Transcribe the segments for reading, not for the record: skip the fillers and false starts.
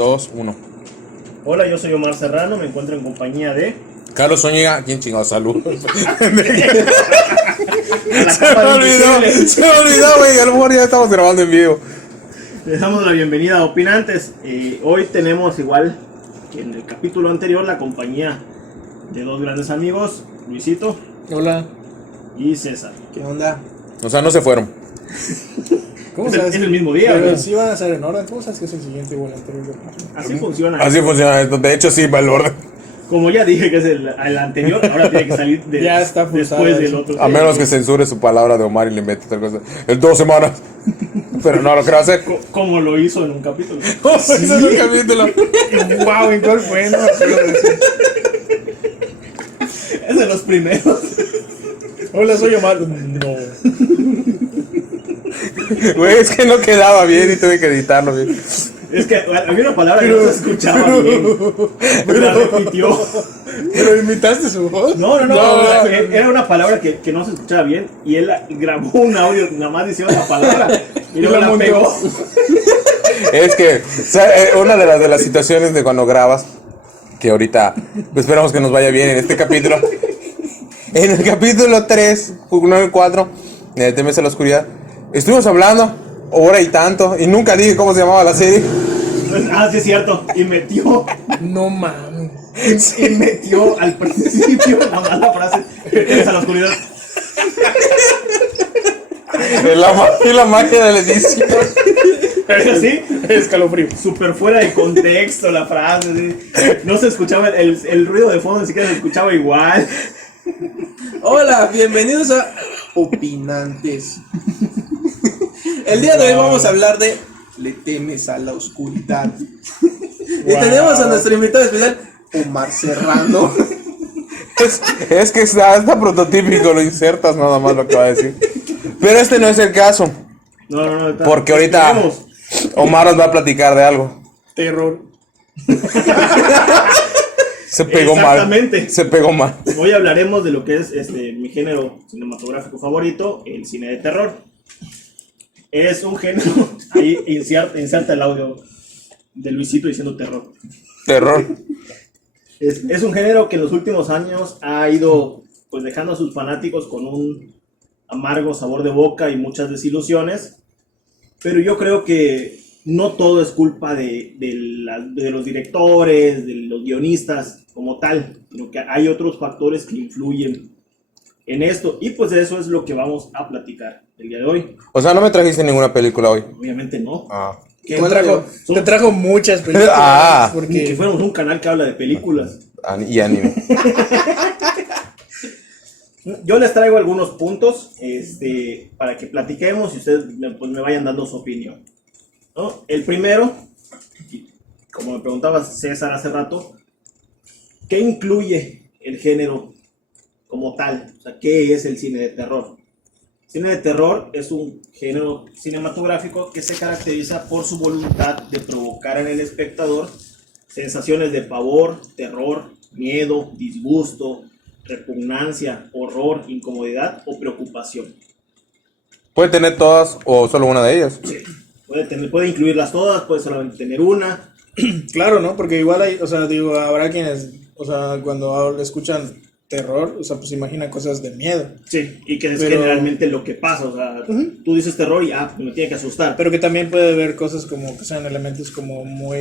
2, 1. Hola, yo soy Omar Serrano, me encuentro en compañía de... Carlos Zúñiga, ¿quién chingado? Salud. La Se me capa olvidó, invisible. güey. A lo mejor ya estamos grabando en vivo. Les damos la bienvenida a Opinantes. Hoy tenemos, igual que en el capítulo anterior, la compañía de dos grandes amigos, Luisito Hola, y César. ¿qué onda? O sea, no se fueron. ¿Cómo Es sabes? el mismo día, Pero ¿verdad? sí van a ser en orden. ¿Cómo sabes que es el siguiente igual anterior? Así funciona. Así funciona esto. De hecho, sí, va el orden. Como ya dije que es el anterior, ahora tiene que salir Ya está forzado después del eso. otro. A menos que censure su palabra de Omar y le invente otra cosa. En 2 semanas. Pero no lo quiero hacer. Como lo hizo en un capítulo. Ese es el capítulo. Wow, ¿en cuál fue? No me acuerdo de eso. Es de los primeros. Hola, soy Omar. No. Güey, es que no quedaba bien y tuve que editarlo bien. Es que había una palabra que no se escuchaba bien. La repitió. ¿Pero imitaste su voz? No. No. Era una palabra que no se escuchaba bien y él grabó un audio nada más diciendo la palabra y luego la la montó. pegó. Es que, o sea, una de las situaciones de cuando grabas, que ahorita esperamos que nos vaya bien en este capítulo. En el capítulo 3, no el 4, de Temes a la Oscuridad, estuvimos hablando hora y tanto y nunca dije cómo se llamaba la serie. Ah, sí es cierto. Y metió No mames. y metió al principio nada más la frase "Eres a la oscuridad". La magia de la edición. Pero es así, Escalofrío. súper fuera de contexto la frase. ¿Sí? No se escuchaba el ruido de fondo, ni siquiera se escuchaba igual. Hola, bienvenidos a Opinantes. El día de hoy vamos a hablar de Le temes a la oscuridad. Y tenemos a nuestro invitado especial, Omar Serrano. Es que está prototípico, lo insertas nada más lo que va a decir. Pero este no es el caso, No. porque ahorita Esperemos. Omar nos va a platicar de algo. Terror. Se pegó mal. Exactamente. Se pegó mal. Hoy hablaremos de lo que es mi género cinematográfico favorito, el cine de terror. Es un género, ahí inserta el audio de Luisito diciendo terror. Terror. Es un género que en los últimos años ha ido pues dejando a sus fanáticos con un amargo sabor de boca y muchas desilusiones, pero yo creo que no todo es culpa de los directores, de los guionistas como tal, sino que hay otros factores que influyen en esto, y pues de eso es lo que vamos a platicar el día de hoy. O sea, no me trajiste ninguna película hoy. Obviamente no. Ah. Te trajo muchas películas. Ah. Ni que Porque fuéramos un canal que habla de películas. Y anime. Yo les traigo algunos puntos para que platiquemos y ustedes pues, me vayan dando su opinión, ¿no? El primero, como me preguntaba César hace rato, ¿qué incluye el género como tal? O sea, ¿qué es el cine de terror? El cine de terror es un género cinematográfico que se caracteriza por su voluntad de provocar en el espectador sensaciones de pavor, terror, miedo, disgusto, repugnancia, horror, incomodidad o preocupación. ¿Puede tener todas o solo una de ellas? Sí. Puede incluirlas todas, puede solamente tener una. claro, ¿no? Porque igual hay, o sea, digo, habrá quienes, o sea, cuando escuchan terror, o sea, pues imaginan cosas de miedo. Sí, y que es Pero- generalmente lo que pasa. O sea, tú dices terror y me tiene que asustar. Pero que también puede haber cosas como que sean elementos como muy,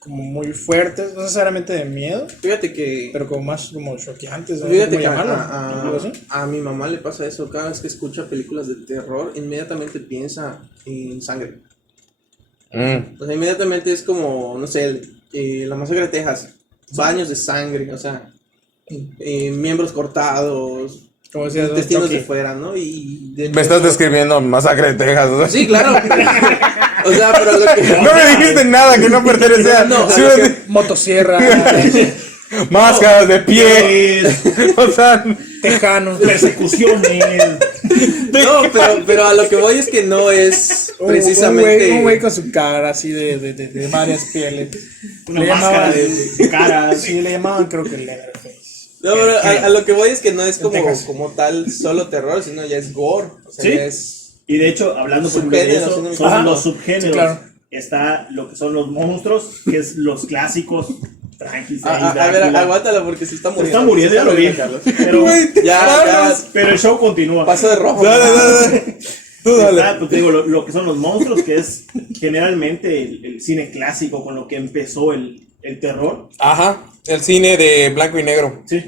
como muy fuertes, no necesariamente de miedo, Fíjate que pero como más como choqueantes, ¿no? Fíjate ¿Cómo que llamarlo? a, ¿Algo así? a mi mamá le pasa eso. Cada vez que escucha películas de terror, inmediatamente piensa en sangre. O sea, inmediatamente es como, no sé, La Masacre de Texas, baños de sangre, o sea, miembros cortados, Como decías, ¿no? intestinos Chucky. de fuera, ¿no? Y de Me estás describiendo Masacre de Texas. ¿no? Sí, claro. O sea, pero lo que... No me dijiste nada que no pertenecía. No, Sí, lo me- Motosierra, Máscaras de pie. O sea, tejano. Persecuciones. No, pero a lo que voy es que no es precisamente... Un güey con su cara así de varias pieles. Una Le máscara llamaban- de caras. Sí, le llamaban creo que Leatherface. No, pero a lo que voy es que no es como, Texas. como tal solo terror, sino ya es gore. O sea, Sí. ya es... Y de hecho, hablando por ejemplo de Subgéneros, eso, ¿no? son Ajá. los subgéneros. Sí, claro. está lo que son los monstruos, que es los clásicos, tranquis. A ver, aguántala porque se está Se muriendo. está muriendo, ya lo vi. Carlos. Pero, Ya, pero el show continúa. paso de rojo. Dale. Tú dale. Está, pues te digo, lo que son los monstruos, que es generalmente el cine clásico con lo que empezó el terror. Ajá, el cine de blanco y negro Sí.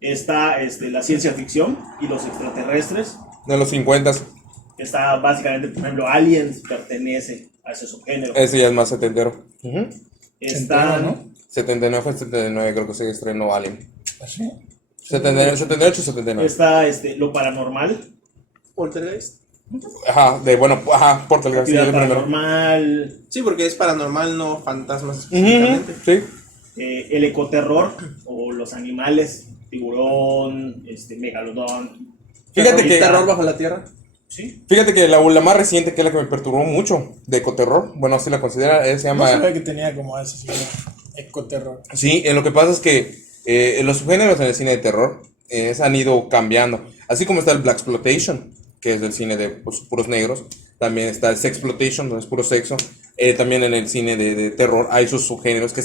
Está la ciencia ficción y los extraterrestres. de los 50. Está básicamente, por ejemplo, Aliens pertenece a ese subgénero. Ese ya es más setentero. Están, ¿no? 79 fue 79, creo que se estrenó Alien. ¿Así? 79, 78, 79. está lo paranormal, Poltergeist. Ajá, Portal García, actividad el primero. paranormal, Sí, porque es paranormal, no fantasmas Ujú, específicamente. sí. el ecoterror o los animales, tiburón, megalodón. Fíjate ¿El que- terror bajo la tierra? Sí. Fíjate que la más reciente, que es la que me perturbó mucho, de ecoterror, bueno, así la considera, se No llama... sabía que tenía como ese signo, ecoterror. Sí, lo que pasa es que los subgéneros en el cine de terror han ido cambiando. Así como está el Blaxploitation, que es el cine de pues, puros negros. También está el Sexploitation, donde es puro sexo. También en el cine de terror hay sus subgéneros que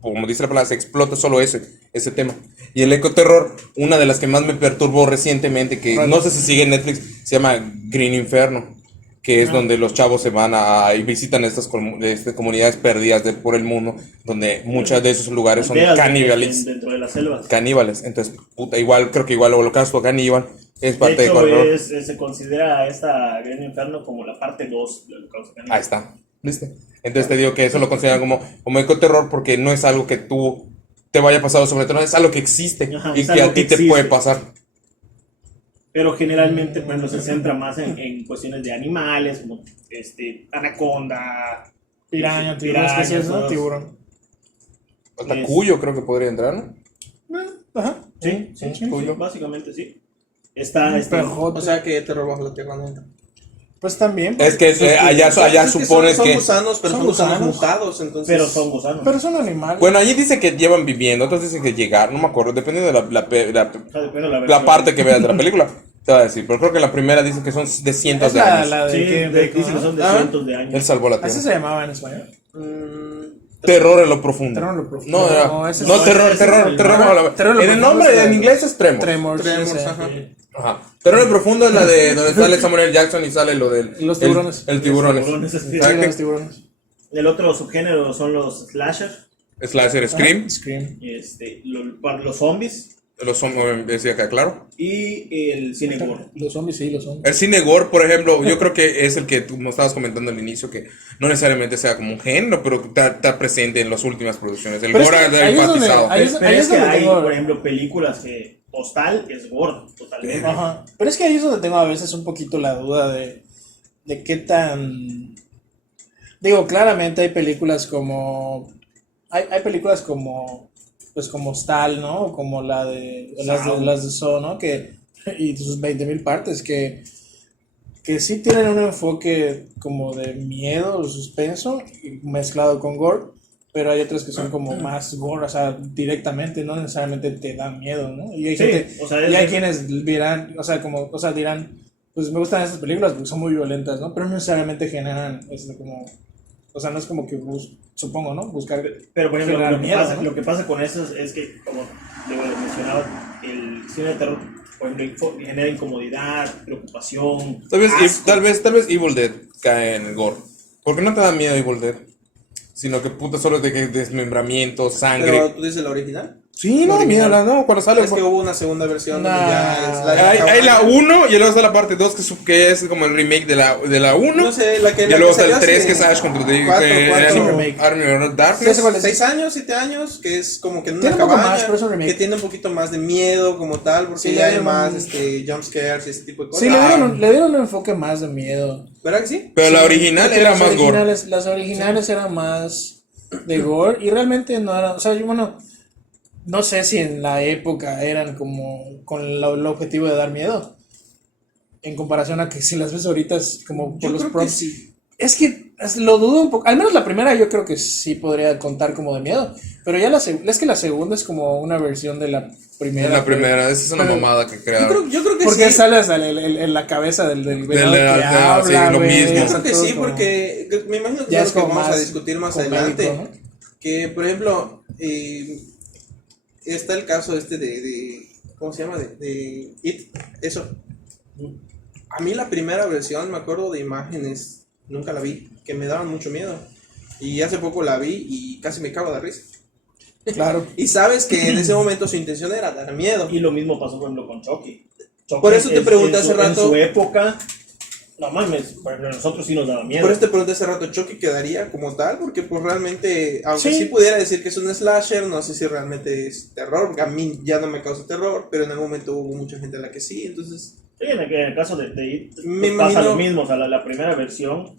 como dice la palabra, se explota solo ese tema. Y el ecoterror, una de las que más me perturbó recientemente, que no sé si sigue en Netflix, se llama Green Inferno, que es donde los chavos se van y visitan estas comunidades perdidas por el mundo, donde muchos de esos lugares son Aldeas caníbales. dentro de las selvas. Caníbales, entonces, creo que igual Holocausto Caníbal es parte De de hecho, horror. se considera esta Gran Inferno como la parte 2 del Holocausto Caníbal. Ahí está, ¿viste? Entonces te digo que eso lo consideran como ecoterror porque no es algo que tú te vaya a pasar sobre todo, es algo que existe Ajá, y es que algo a ti que te existe. puede pasar. Pero generalmente, por ejemplo, se centra más en cuestiones de animales, como anaconda, Piraña, tiburón, es que sí es, ¿no? todos. Tiburón. Hasta Es- Cuyo creo que podría entrar, ¿no? Sí, Ajá. sí, Sí, sí, Cuyo. básicamente sí. Está Pejote. O sea que terror bajo la tierra no entra. Pues también. Es que allá Es que supones son que... gusanos, pero son son gusanos gusanos. mutados, entonces. pero son gusanos. Pero son animales. Bueno, allí dice que llevan viviendo, otros dicen que llegar, no me acuerdo, depende de O sea, depende de la la versión. parte que veas de la película. Te va a decir, pero creo que la primera dice que son de cientos es de la, años. la de Sí, que dice que son de Ah, cientos de años. Él salvó la Así tierra. se llamaba en español. Terror en lo profundo. Terror en lo profundo. No, No, ese no, es- terror, ese es terror, el- terror. bajo la- Terror en lo En el profundo nombre es la- en inglés es Tremors. Tremors. Tremors, ese, ajá. sí. Ajá. Terror en lo profundo es la de donde sale Samuel L. Jackson y sale lo del... Los tiburones. El tiburones. Los tiburones, sí. Sí, ¿Sabes los tiburones. El otro subgénero son los slasher, qué? Slasher Scream. Ajá, Scream. los zombies Los son, decía acá, claro. y el cine gore. Los zombies, sí, los zombies. El cine gore, por ejemplo, yo creo que es el que tú me estabas comentando al inicio, que no necesariamente sea como un género, pero está presente en las últimas producciones. El Pero es gore que ha ahí es donde- enfatizado. ahí es- Pero es que donde hay, tengo- por ejemplo, películas que Hostal es gore, totalmente. Ajá. Pero es que ahí es donde tengo a veces un poquito la duda de qué tan... Digo, claramente hay películas como... Hay películas como... Pues como Stal, ¿no? O como las de Saw, ¿no? Y sus 20.000 partes que sí tienen un enfoque como de miedo o suspenso mezclado con gore, pero hay otras que son como más gore, o sea, directamente, no necesariamente te da miedo, ¿no? Y hay Sí, gente, o sea, y hay es- quienes dirán, dirán, pues me gustan esas películas porque son muy violentas, ¿no? Pero no necesariamente generan, como, o sea, no es como que, supongo, ¿no? Buscar, Pero, por ejemplo, generar lo que, miedo, pasa, ¿no? lo que pasa con eso es que, como le mencionaba, el cine de terror, por ejemplo, genera incomodidad, preocupación, Tal vez, asco. tal vez Evil Dead cae en el gore. Porque no te da miedo Evil Dead. Sino que puta solo es de que desmembramiento, sangre. Pero tú dices la original. Sí, no, original. mira, no, cuando sale. Es que hubo una segunda versión donde Nah. ya es la Hay la 1 y luego está la parte 2 que es como el remake de la 1. No sé, la que Y luego está salió el 3 hace que es Ash contra the cuatro, Army of Sí, Darkness. ese cuál es. 6 años, 7 años, que es como que en una Tiene un poco cabaña, más, pero es un remake. que tiene un poquito más de miedo como tal, porque Sí, ya le hay dieron más un- jump scares y ese tipo de cosas. Sí, le dieron un enfoque más de miedo. ¿Verdad que sí? Pero la Sí, original porque era las más gore. originales, Las originales eran más de gore y realmente no eran, o sea, no sé si en la época eran como con el objetivo de dar miedo. En comparación a que si las ves ahorita es como por Yo los creo que props. sí. Es que lo dudo un poco. Al menos la primera yo creo que sí podría contar como de miedo. Pero ya es que la segunda es como una versión de la primera. La primera, esa es una pero- mamada que crearon. Yo creo que Porque sí. sale hasta en la cabeza del venado que sí, habla, lo güey, mismo. Yo o sea, creo que todo sí, como- porque me imagino que ya es es lo que como vamos a más discutir más comédico, adelante. ¿no? Que, por ejemplo, está el caso de ¿cómo se llama? De It, eso. A mí la primera versión, me acuerdo de imágenes, nunca la vi, que me daban mucho miedo. Y hace poco la vi y casi me cago de risa. Claro. Y sabes que en ese momento su intención era dar miedo. Y lo mismo pasó, por ejemplo, con Chucky. Chucky Por eso te pregunté en hace rato- En su época, no mames, por ejemplo, a nosotros sí nos daba miedo. Por eso te pregunté hace rato, ¿Chucky quedaría como tal? Porque pues realmente, aunque Sí. sí pudiera decir que es un slasher, no sé si realmente es terror, porque a mí ya no me causa terror, pero en algún momento hubo mucha gente a la que sí, entonces... Sí, en el caso de It, Me pues, pasa imagino- lo mismo. O sea, la primera versión,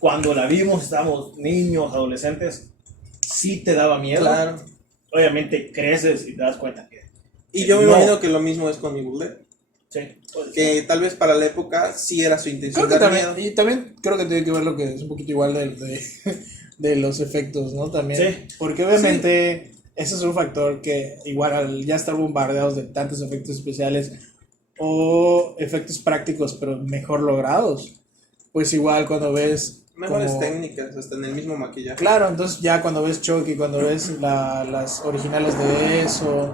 cuando la vimos, estábamos niños, adolescentes, sí te daba miedo. Claro. Obviamente creces y te das cuenta que Y yo me No. imagino que lo mismo es con Evil Dead, sí, pues, que tal vez para la época sí era su intención Creo que dar también, miedo. y también creo que tiene que ver lo que es un poquito igual de los efectos, ¿no? También. Sí. Porque obviamente ese es un factor que igual al ya estar bombardeados de tantos efectos especiales o efectos prácticos pero mejor logrados, pues igual cuando ves Mejores como- técnicas, hasta en el mismo maquillaje. Claro, entonces ya cuando ves Chucky, cuando ves las originales de eso,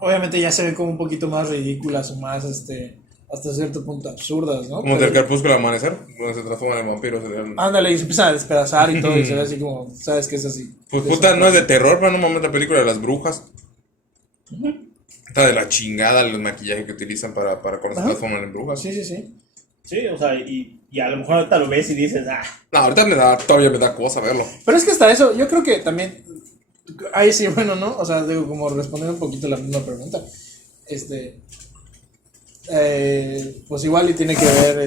obviamente ya se ven como un poquito más ridículas o más hasta cierto punto absurdas, ¿no? Como Pero- del crepúsculo al amanecer, donde se transforman en vampiros. Ándale, y se empiezan a despedazar y todo, y se ve así como, ¿sabes qué es así? Pues puta, no es de terror, pero no mames la película de las brujas. Está de la chingada los maquillajes que utilizan para cuando se Ajá. transforman en brujas. Sí, sí, sí. sí, o sea, y a lo mejor ahorita lo ves y dices, No, ahorita todavía me da cosa verlo. Pero es que hasta eso, yo creo que también, ahí sí, bueno, ¿no? O sea, digo, como respondiendo un poquito la misma pregunta, pues igual y tiene que ver,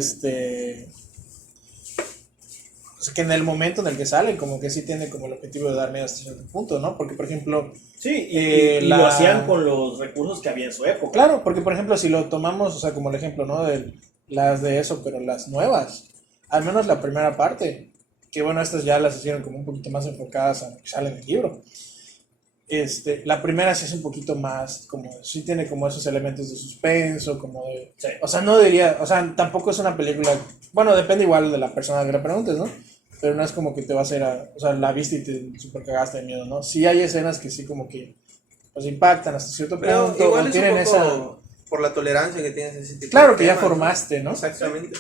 o sea, que en el momento en el que sale, como que sí tiene como el objetivo de dar miedo hasta cierto punto, ¿no? Porque, por ejemplo, sí, y, Eh, y la- lo hacían con los recursos que había en su época. claro, porque por ejemplo, si lo tomamos, o sea, como el ejemplo, ¿no? De las de eso, pero las nuevas, al menos la primera parte, que bueno, estas ya las hicieron como un poquito más enfocadas a lo que sale en el libro. La primera sí es un poquito más, como, sí tiene como esos elementos de suspenso, como de, Sí. o sea, no diría, o sea, tampoco es una película, bueno, depende igual de la persona que le preguntes, ¿no? Pero no es como que te va a hacer, o sea, la viste y te super cagaste de miedo, ¿no? Sí hay escenas que sí como que, pues impactan hasta cierto Pero punto, igual o es tienen un esa... poco por la tolerancia que tienes a ese tipo Claro de que ya temas, ¿no? formaste, ¿no? Exactamente.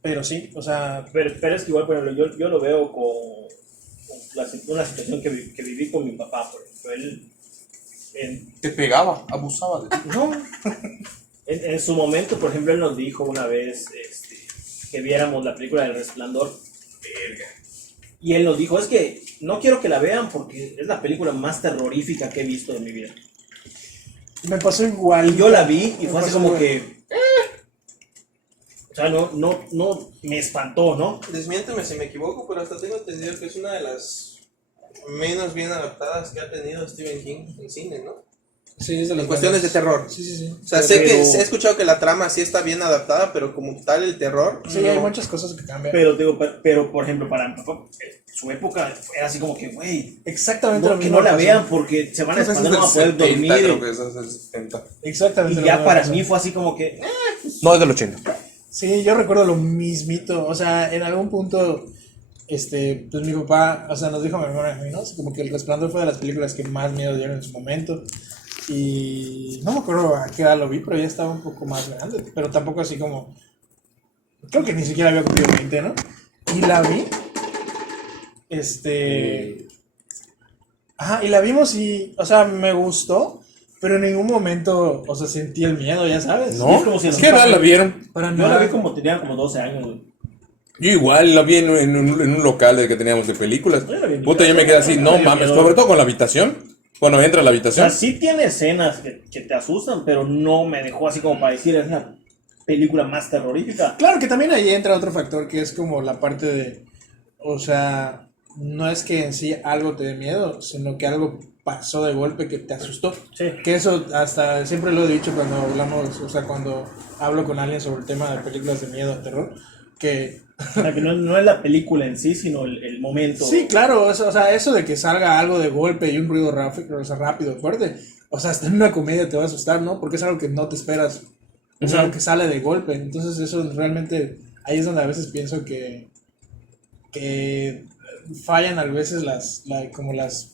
Pero sí, o sea, Pero es que igual, por ejemplo, yo lo veo con una situación que viví con mi papá, por ejemplo. Él, Te pegaba, abusaba de ti. no, en su momento, por ejemplo, él nos dijo una vez que viéramos la película del Resplandor. Verga. Y él nos dijo, es que no quiero que la vean porque es la película más terrorífica que he visto en mi vida. me pasó igual. Y yo la vi y Me fue así pasó como igual. que... O sea, no me espantó, ¿no? Desmiénteme si me equivoco, pero hasta tengo entendido que es una de las menos bien adaptadas que ha tenido Stephen King en cine, ¿no? Sí, es de En las cuestiones de buenas. terror. Sí, sí, sí. O sea, Pero- he escuchado que la trama sí está bien adaptada, pero como tal el terror. Sí, no. hay muchas cosas que cambian. Pero, digo, pero por ejemplo, para mi papá, su época era así como que, güey, Exactamente no, lo que mismo no la pasó. vean porque se van a Esa es espantar, no van a poder del 70, creo dormir. que esa es del 70. Exactamente Y lo ya mismo para pasó. mí fue así como que, No, es del 80. Sí, yo recuerdo lo mismito. O sea, en algún punto, pues mi papá, o sea, nos dijo a mi hermano y a mí, ¿no? Así como que El Resplandor fue de las películas que más miedo dieron en su momento. Y no me acuerdo a qué edad lo vi, pero ya estaba un poco más grande. Pero tampoco así como. Creo que ni siquiera había cumplido 20, ¿no? Y la vi. Ajá, y la vimos y, o sea, me gustó, pero en ningún momento, o sea, sentí el miedo, ya sabes. Y es como si ¿Qué edad la vieron? Para yo nada. la vi como tenía como 12 años, güey. Yo igual la vi en un local de que teníamos de películas. Yo la vi en mi Puta, yo casa, me quedé así, no no me dio mames, miedo. sobre todo con la habitación. Cuando entra a la O sea, habitación. sí tiene escenas que te asustan, pero no me dejó así como para decir, es la película más terrorífica. Claro que también ahí entra otro factor que es como la parte de, o sea, no es que en sí algo te dé miedo, sino que algo pasó de golpe que te asustó. Sí. Que eso hasta siempre lo he dicho cuando hablamos, o sea, cuando hablo con alguien sobre el tema de películas de miedo o terror, Que O sea, que no es la película en sí, sino el momento. sí, claro, o sea, eso de que salga algo de golpe y un ruido rápido, o sea, rápido, fuerte, o sea, hasta en una comedia te va a asustar, ¿no? Porque es algo que no te esperas, es algo que sale de golpe, entonces eso realmente, ahí es donde a veces pienso que fallan a veces como las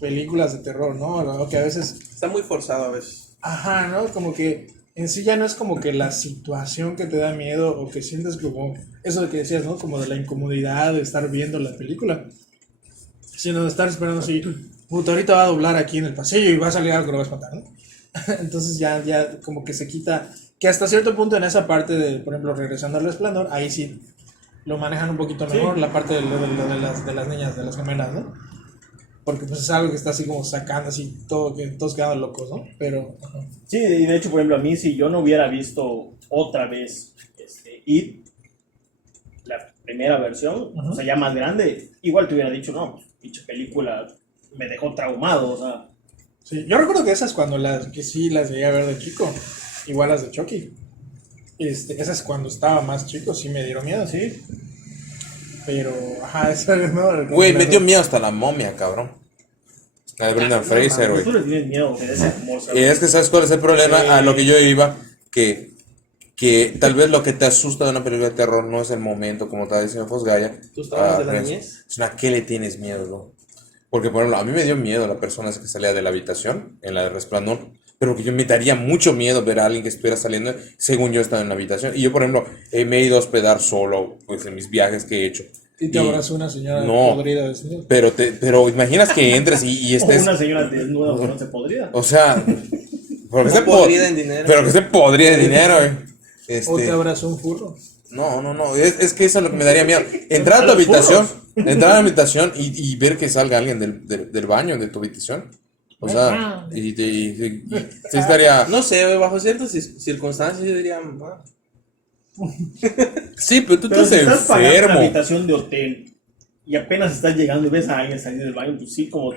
películas de terror, ¿no? O que a veces, Está muy forzado a veces. ajá, ¿no? Como que en sí ya no es como que la situación que te da miedo o que sientes como eso de que decías, ¿no? Como de la incomodidad de estar viendo la película, sino de estar esperando así, puta, ahorita va a doblar aquí en el pasillo y va a salir algo que lo va a espantar, ¿no? Entonces ya como que se quita, que hasta cierto punto en esa parte de, por ejemplo, regresando al Resplandor, ahí sí lo manejan un poquito mejor, Sí. la parte de las niñas, de las gemelas, ¿no? Porque pues es algo que está así como sacando así todo, que todos quedan locos, ¿no? Pero, ajá. Sí, y de hecho, por ejemplo, a mí, si yo no hubiera visto otra vez It, la primera versión, o sea, ya más grande, igual te hubiera dicho, no, pues, pinche película me dejó traumado, o sea. Sí, yo recuerdo que esas cuando que sí las llegué a ver de chico, igual las de Chucky. Esas cuando estaba más chico sí me dieron miedo, sí. Pero, ajá, esa no. Güey, me dio miedo hasta la momia, cabrón. La de Brendan Fraser, Pues güey. tú le tienes miedo de ese humor, Y ¿sabes? es que, ¿sabes cuál es el problema? Sí. A lo que yo iba, que tal vez lo que te asusta de una película de terror no es el momento, como estaba diciendo Fosgaya. ¿Tú estabas de la pues, niñez? es una, ¿qué le tienes miedo, no? Porque, por ejemplo, a mí me dio miedo la persona esa que salía de la habitación, en la de Resplandor, pero que yo me daría mucho miedo ver a alguien que estuviera saliendo según yo estaba en la habitación. Y yo, por ejemplo, me he ido a hospedar solo, pues, en mis viajes que he hecho. Y te abrazó una señora No. podrida desnuda. Pero imaginas que entres y O estés... una señora desnuda que no se podría. O sea, pero que No se podrida en dinero. Pero que se podría de dinero, O te abrazó un furro. No. Es que eso es lo que me daría miedo. Entrar a tu habitación, entrar a la habitación y ver que salga alguien del baño de tu habitación. O sea, y sí estaría. No sé, bajo ciertas circunstancias yo diría, "Ah, Sí, pero tú Pero si estás estás pagando una enfermo. habitación de hotel y apenas estás llegando y ves a alguien salir del baño, pues sí, como.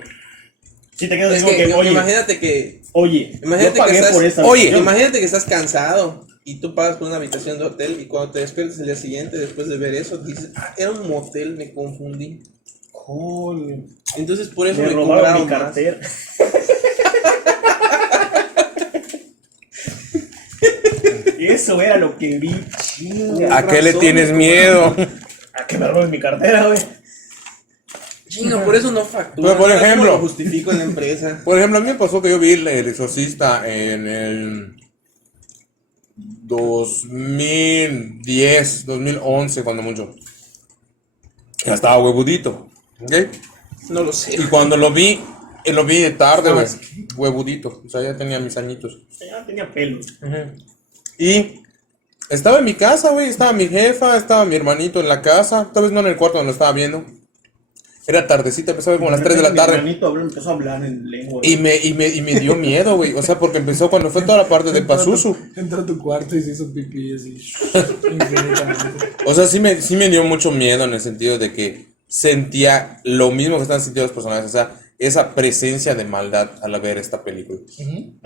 Sí te quedas es así como que, oye, imagínate que yo pagué por esta Oye, habitación. imagínate que estás cansado y tú pagas por una habitación de hotel y cuando te despiertas el día siguiente después de ver eso dices, era un motel, me confundí. Coño, Entonces por eso me me robaron cobraron mi más. cartera. Eso era lo que vi. Chinga, ¿A qué le razón, tienes me miedo? a que me roben mi cartera, güey. Chinga, por eso no factura. Pero, por ¿Cómo ejemplo- lo justifico en la empresa. Por ejemplo, a mí me pasó que yo vi El Exorcista en el 2010, 2011, cuando mucho. Ya estaba huevudito, ¿ok? No lo sé. Y cuando lo vi de tarde, güey, huevudito. O sea, ya tenía mis añitos. Ya tenía pelos. Y estaba en mi casa, güey, estaba mi jefa, estaba mi hermanito en la casa, tal vez no en el cuarto donde lo estaba viendo. Era tardecita, empezaba como a las 3 de la Mi tarde. hermanito empezó a hablar en lengua. Y me dio miedo, güey. O sea, porque empezó cuando fue toda la parte de Pazuzu. Entró a tu cuarto y se hizo pipí así. Infinitamente. O sea, sí me dio mucho miedo en el sentido de que sentía lo mismo que están sintiendo los personajes. O sea, esa presencia de maldad al ver esta película.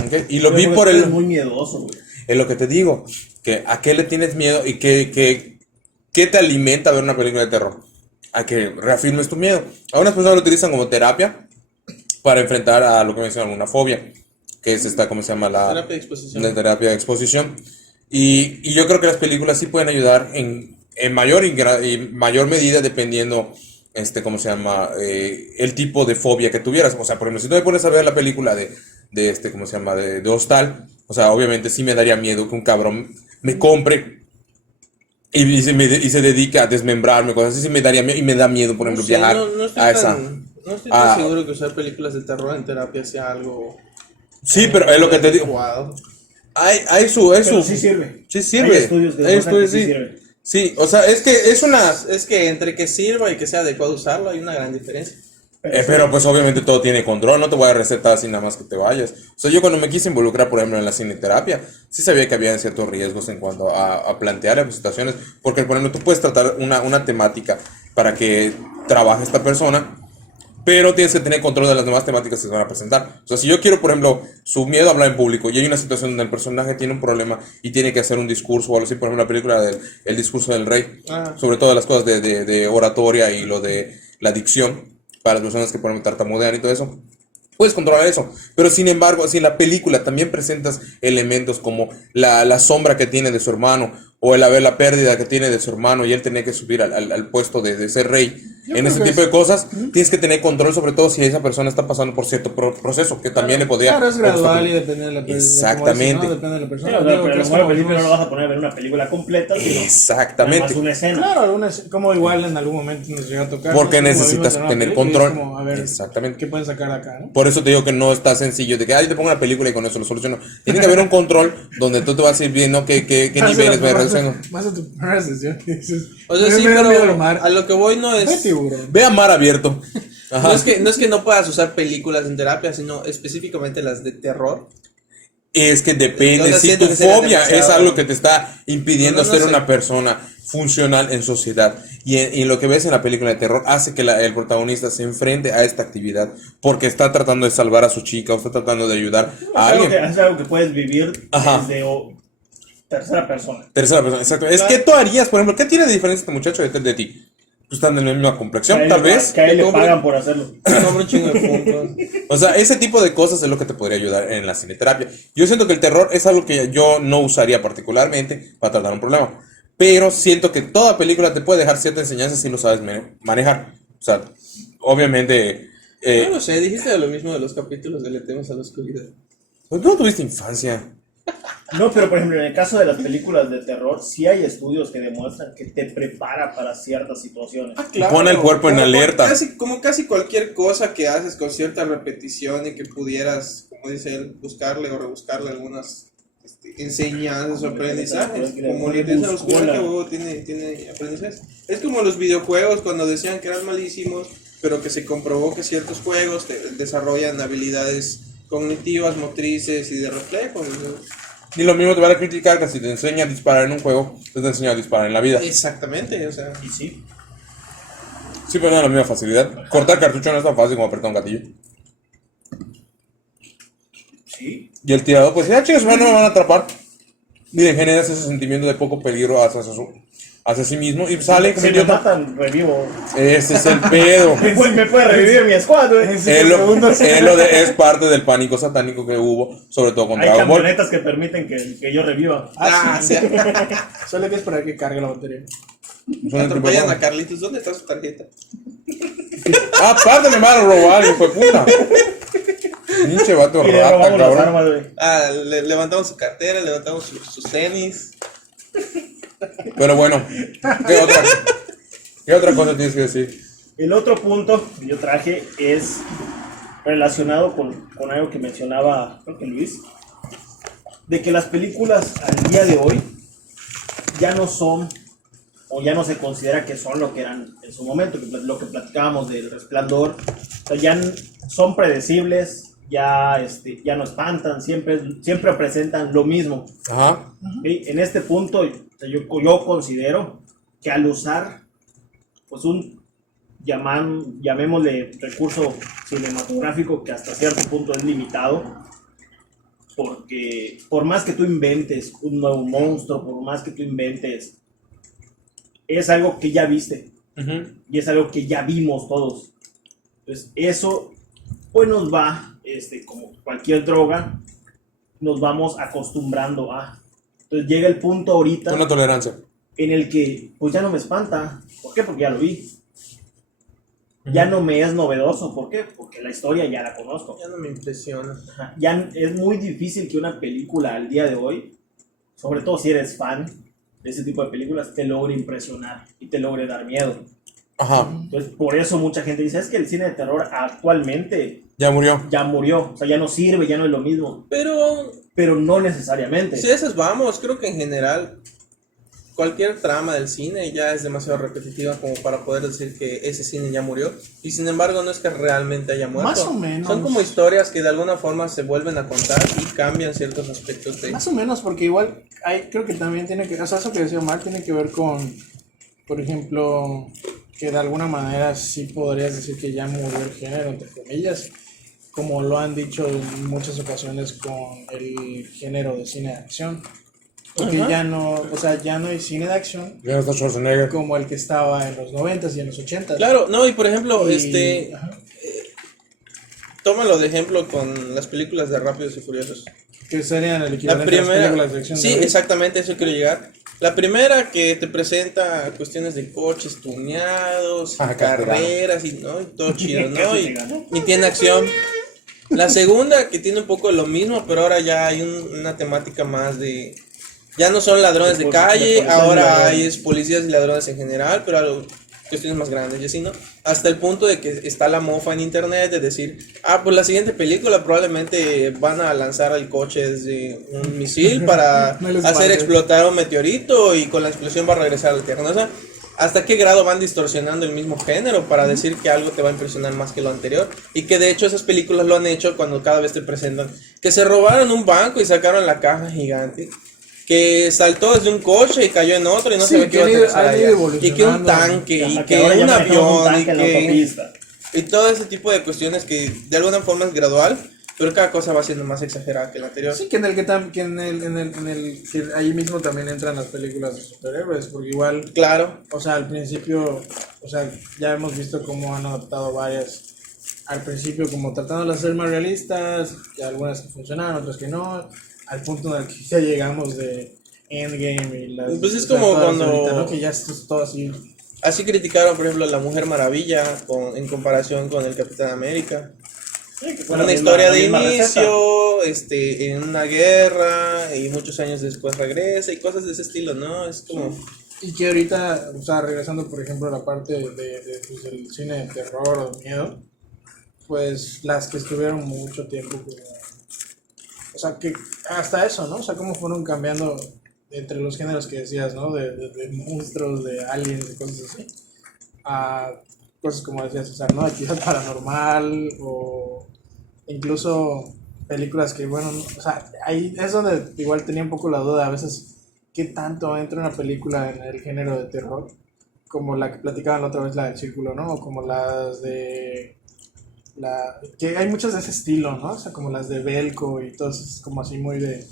¿Ok? Y lo vi Porque por tú eres el... muy miedoso, güey. Es lo que te digo. Que ¿a qué le tienes miedo? Y qué te alimenta ver una película de terror? A que reafirmes tu miedo. Algunas personas lo utilizan como terapia para enfrentar a lo que mencionan una fobia, que es esta, ¿cómo se llama? Terapia de exposición. La terapia de exposición. Y yo creo que las películas sí pueden ayudar en mayor y mayor medida dependiendo, ¿cómo se llama? El tipo de fobia que tuvieras. O sea, por ejemplo, si tú me pones a ver la película de ¿cómo se llama? De Hostal, o sea, obviamente sí me daría miedo que un cabrón me compre y se dedica a desmembrarme, cosas así, sí me daría miedo, y me da miedo, por ejemplo, No sé, viajar no estoy a esa... no estoy Ah. tan seguro que usar películas de terror en terapia sea algo Sí, pero es lo que te digo. adecuado. Hay su... Pero sí sirve. Sí sirve. Hay estudios que Hay demuestran que estudios, sí sí. sirve. Sí, o sea, es que es una... Es que entre que sirva y que sea adecuado usarlo hay una gran diferencia. Pero pues obviamente todo tiene control, no te voy a recetar así nada más que te vayas. O sea, yo cuando me quise involucrar, por ejemplo, en la cineterapia, sí sabía que había ciertos riesgos en cuanto a plantear las situaciones, porque por ejemplo tú puedes tratar una temática para que trabaje esta persona, pero tienes que tener control de las demás temáticas que se van a presentar. O sea, si yo quiero, por ejemplo, su miedo a hablar en público y hay una situación donde el personaje tiene un problema y tiene que hacer un discurso o algo así, por ejemplo, la película del El discurso del rey, sobre todo las cosas de oratoria y lo de la dicción para las personas que, por ejemplo, tartamudean y todo eso. Puedes controlar eso, pero sin embargo, si en la película también presentas elementos como la sombra que tiene de su hermano, o el haber la pérdida que tiene de su hermano y él tener que subir al puesto de ser rey, en ese tipo de cosas, tienes que tener control, sobre todo si esa persona está pasando por cierto proceso, que también le podría... Claro, es gradual y depende de la persona. Exactamente. ¿No? Depende de la persona. Pero Digo, a que lo es mejor al como principio no lo unos- vas a poner a ver una película completa, sino nada Exactamente. más una escena. Claro, algunas, como igual en algún momento nos llega a tocar. Porque ¿no? Como necesitas vimos en una tener película y es control. como, a ver, Exactamente. ¿qué pueden sacar de acá, no? Por eso te digo que no está sencillo de que te pongo una película y con eso lo soluciono. Tiene que haber un control donde tú te vas a ir viendo qué niveles vas reduciendo. Vas a tu primera sesión y dices, O sea, sí, me da miedo el pero mar. a lo que voy no Ve es... tiburón. Ve a mar abierto. Ajá. No es que no puedas usar películas en terapia, sino específicamente las de terror. Es que depende, Yo si siento tu que sería fobia es demasiado. algo que te está impidiendo No ser sé. una persona funcional en sociedad y lo que ves en la película de terror hace que el protagonista se enfrente a esta actividad porque está tratando de salvar a su chica o está tratando de ayudar a alguien. Es algo que puedes vivir Ajá. desde tercera persona. Tercera persona, exacto. Es que tú harías, por ejemplo, ¿qué tiene de diferencia este muchacho de ti? Pues están de la misma complexión, Que a él tal le- vez. Que a él le Compre- pagan por hacerlo. Compra un chingo de puntos. O sea, ese tipo de cosas es lo que te podría ayudar en la cineterapia. Yo siento que el terror es algo que yo no usaría particularmente para tratar un problema. Pero siento que toda película te puede dejar cierta enseñanza si lo sabes manejar. O sea, obviamente... No lo sé, dijiste lo mismo de los capítulos de Le temes a la oscuridad. pues no tuviste infancia. No, pero por ejemplo, en el caso de las películas de terror, sí hay estudios que demuestran que te prepara para ciertas situaciones. Pone el cuerpo en Como alerta. Como casi cualquier cosa que haces con cierta repetición y que pudieras, como dice él, buscarle o rebuscarle algunas enseñanzas o aprendizajes. Como Le temes a la oscuridad, que huevo tiene aprendizajes. Es como los videojuegos cuando decían que eran malísimos, pero que se comprobó que ciertos juegos desarrollan habilidades cognitivas, motrices y de reflejos. Y lo mismo te van a criticar que si te enseña a disparar en un juego, te enseña a disparar en la vida. Exactamente, o sea. Y sí. Sí, pero no es la misma facilidad. Cortar cartucho no es tan fácil como apretar un gatillo. Sí. Y el tirador, pues ya chicos, no me van a atrapar. Miren, generas ese sentimiento de poco peligro hacia sí mismo y sale como Si me idiota. matan, revivo. Ese es el pedo. Me puede revivir mi squad, güey. Es parte del pánico satánico que hubo, sobre todo con Hay Dragon Ball. camionetas que permiten que yo reviva. Sí. Solo hay que esperar que cargue la batería. Son el tipo de Atropellan a cosas. Carlitos, ¿dónde está su tarjeta? Aparte me van a robar, hijo de puta. Pinche vato Y le rata, robamos las cabrón. armas, güey. Levantamos su cartera, levantamos sus tenis. Pero bueno, ¿qué otra cosa tienes que decir? El otro punto que yo traje es relacionado con algo que mencionaba, creo que Luis, de que las películas al día de hoy ya no son, o ya no se considera que son lo que eran en su momento, lo que platicábamos del Resplandor. O sea, ya son predecibles, ya no espantan, siempre presentan lo mismo. Ajá. ¿Ok? En este punto, o sea, yo considero que al usar pues llamémosle recurso cinematográfico que hasta cierto punto es limitado, porque por más que tú inventes un nuevo monstruo, por más que tú inventes, es algo que ya viste y es algo que ya vimos todos. Entonces eso pues nos va, como cualquier droga, nos vamos acostumbrando a. Entonces llega el punto ahorita Una tolerancia. en el que pues ya no me espanta. ¿Por qué? Porque ya lo vi. Ya no me es novedoso. ¿Por qué? Porque la historia ya la conozco. Ya no me impresiona. Ajá. Ya es muy difícil que una película al día de hoy, sobre todo si eres fan de ese tipo de películas, te logre impresionar y te logre dar miedo. Ajá. Entonces por eso mucha gente dice, es que el cine de terror actualmente Ya murió. ya murió. O sea, ya no sirve, ya no es lo mismo. Pero No necesariamente. si a esas vamos, creo que en general cualquier trama del cine ya es demasiado repetitiva como para poder decir que ese cine ya murió. Y sin embargo no es que realmente haya muerto. Más o menos. Son como historias que de alguna forma se vuelven a contar y cambian ciertos aspectos de... Más o menos, porque igual creo que también tiene que, o sea, eso que decía Omar tiene que ver con, por ejemplo, que de alguna manera sí podrías decir que ya murió el género, entre comillas, como lo han dicho en muchas ocasiones con el género de cine de acción. Porque Ajá. ya no, o sea, ya no hay cine de acción Ya no está Schwarzenegger. como el que estaba en los 90s y en los 80s. Claro, no, y por ejemplo, Y- ajá, tómalo de ejemplo con las películas de Rápidos y Furiosos. que serían el La equivalente a las primera, películas de acción. sí, de hoy. exactamente, a eso quiero llegar. La primera que te presenta cuestiones de coches tuneados, Ah, casi carreras y, ¿no? y todo chido, ¿no? Casi Y, te ganó. y tiene acción. La segunda que tiene un poco lo mismo, pero ahora ya hay una temática más de... Ya no son ladrones de De calle, policías y ahora ladrones. hay policías y ladrones en general, pero algo, cuestiones más grandes y así, ¿no? Hasta el punto de que está la mofa en internet de decir, pues la siguiente película probablemente van a lanzar al coche desde un misil para No les hacer pase. explotar un meteorito y con la explosión va a regresar a la Tierra, ¿no? O sea, ¿hasta qué grado van distorsionando el mismo género para decir que algo te va a impresionar más que lo anterior? Y que de hecho esas películas lo han hecho cuando cada vez te presentan que se robaron un banco y sacaron la caja gigante, que saltó desde un coche y cayó en otro y no Sí, se ve que qué iba a han ido- aterrizar han ido allá. Y que un evolucionando. tanque, Hasta y que ahora ya un manejamos un avión, y tanque en la que... autopista. Y todo ese tipo de cuestiones que de alguna forma es gradual, pero cada cosa va siendo más exagerada que la anterior. Sí, que en el que que ahí mismo también entran las películas de superhéroes, porque igual, Claro, o sea, al principio, o sea, ya hemos visto cómo han adaptado varias, al principio como tratándolas de ser más realistas, y algunas que funcionaron, otras que no, al punto en el que ya llegamos de Endgame y las... Pues es o sea, como todas cuando- ahorita, ¿no? Que ya esto es todo así. así criticaron por ejemplo a la Mujer Maravilla en comparación con el Capitán América. Sí, que fue la Una misma- historia la de misma receta. inicio, en una guerra y muchos años después regresa y cosas de ese estilo, ¿no? Es como... Y que ahorita, o sea, regresando por ejemplo a la parte pues, del cine de terror o de miedo, pues las que estuvieron mucho tiempo, como- o sea, que hasta eso, ¿no? O sea, cómo fueron cambiando entre los géneros que decías, ¿no? De monstruos, de aliens, de cosas así, a cosas como decías, o sea, ¿no? Actividad paranormal o incluso películas que, bueno, o sea, ahí es donde igual tenía un poco la duda a veces qué tanto entra una película en el género de terror, como la que platicaban la otra vez, la del Círculo, ¿no? O como las de... que hay muchas de ese estilo, ¿no? O sea, como las de Belko y todo eso, es como así muy de...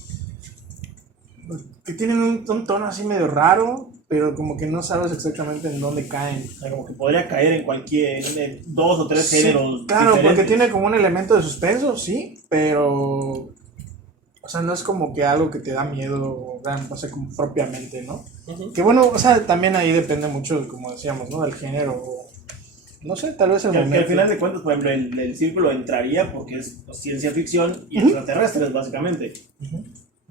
que tienen un tono así medio raro, pero como que no sabes exactamente en dónde caen. O sea, como que podría caer en cualquier, en dos o tres Sí, géneros. claro, porque diferentes. tiene como un elemento de suspenso, sí, pero... O sea, no es como que algo que te da miedo, o sea, como propiamente, ¿no? Ujú. Que bueno, o sea, también ahí depende mucho, como decíamos, ¿no? Del género. No sé, tal vez el Que al momento. final de cuentas, por ejemplo, el círculo entraría porque es ciencia ficción y extraterrestres, básicamente.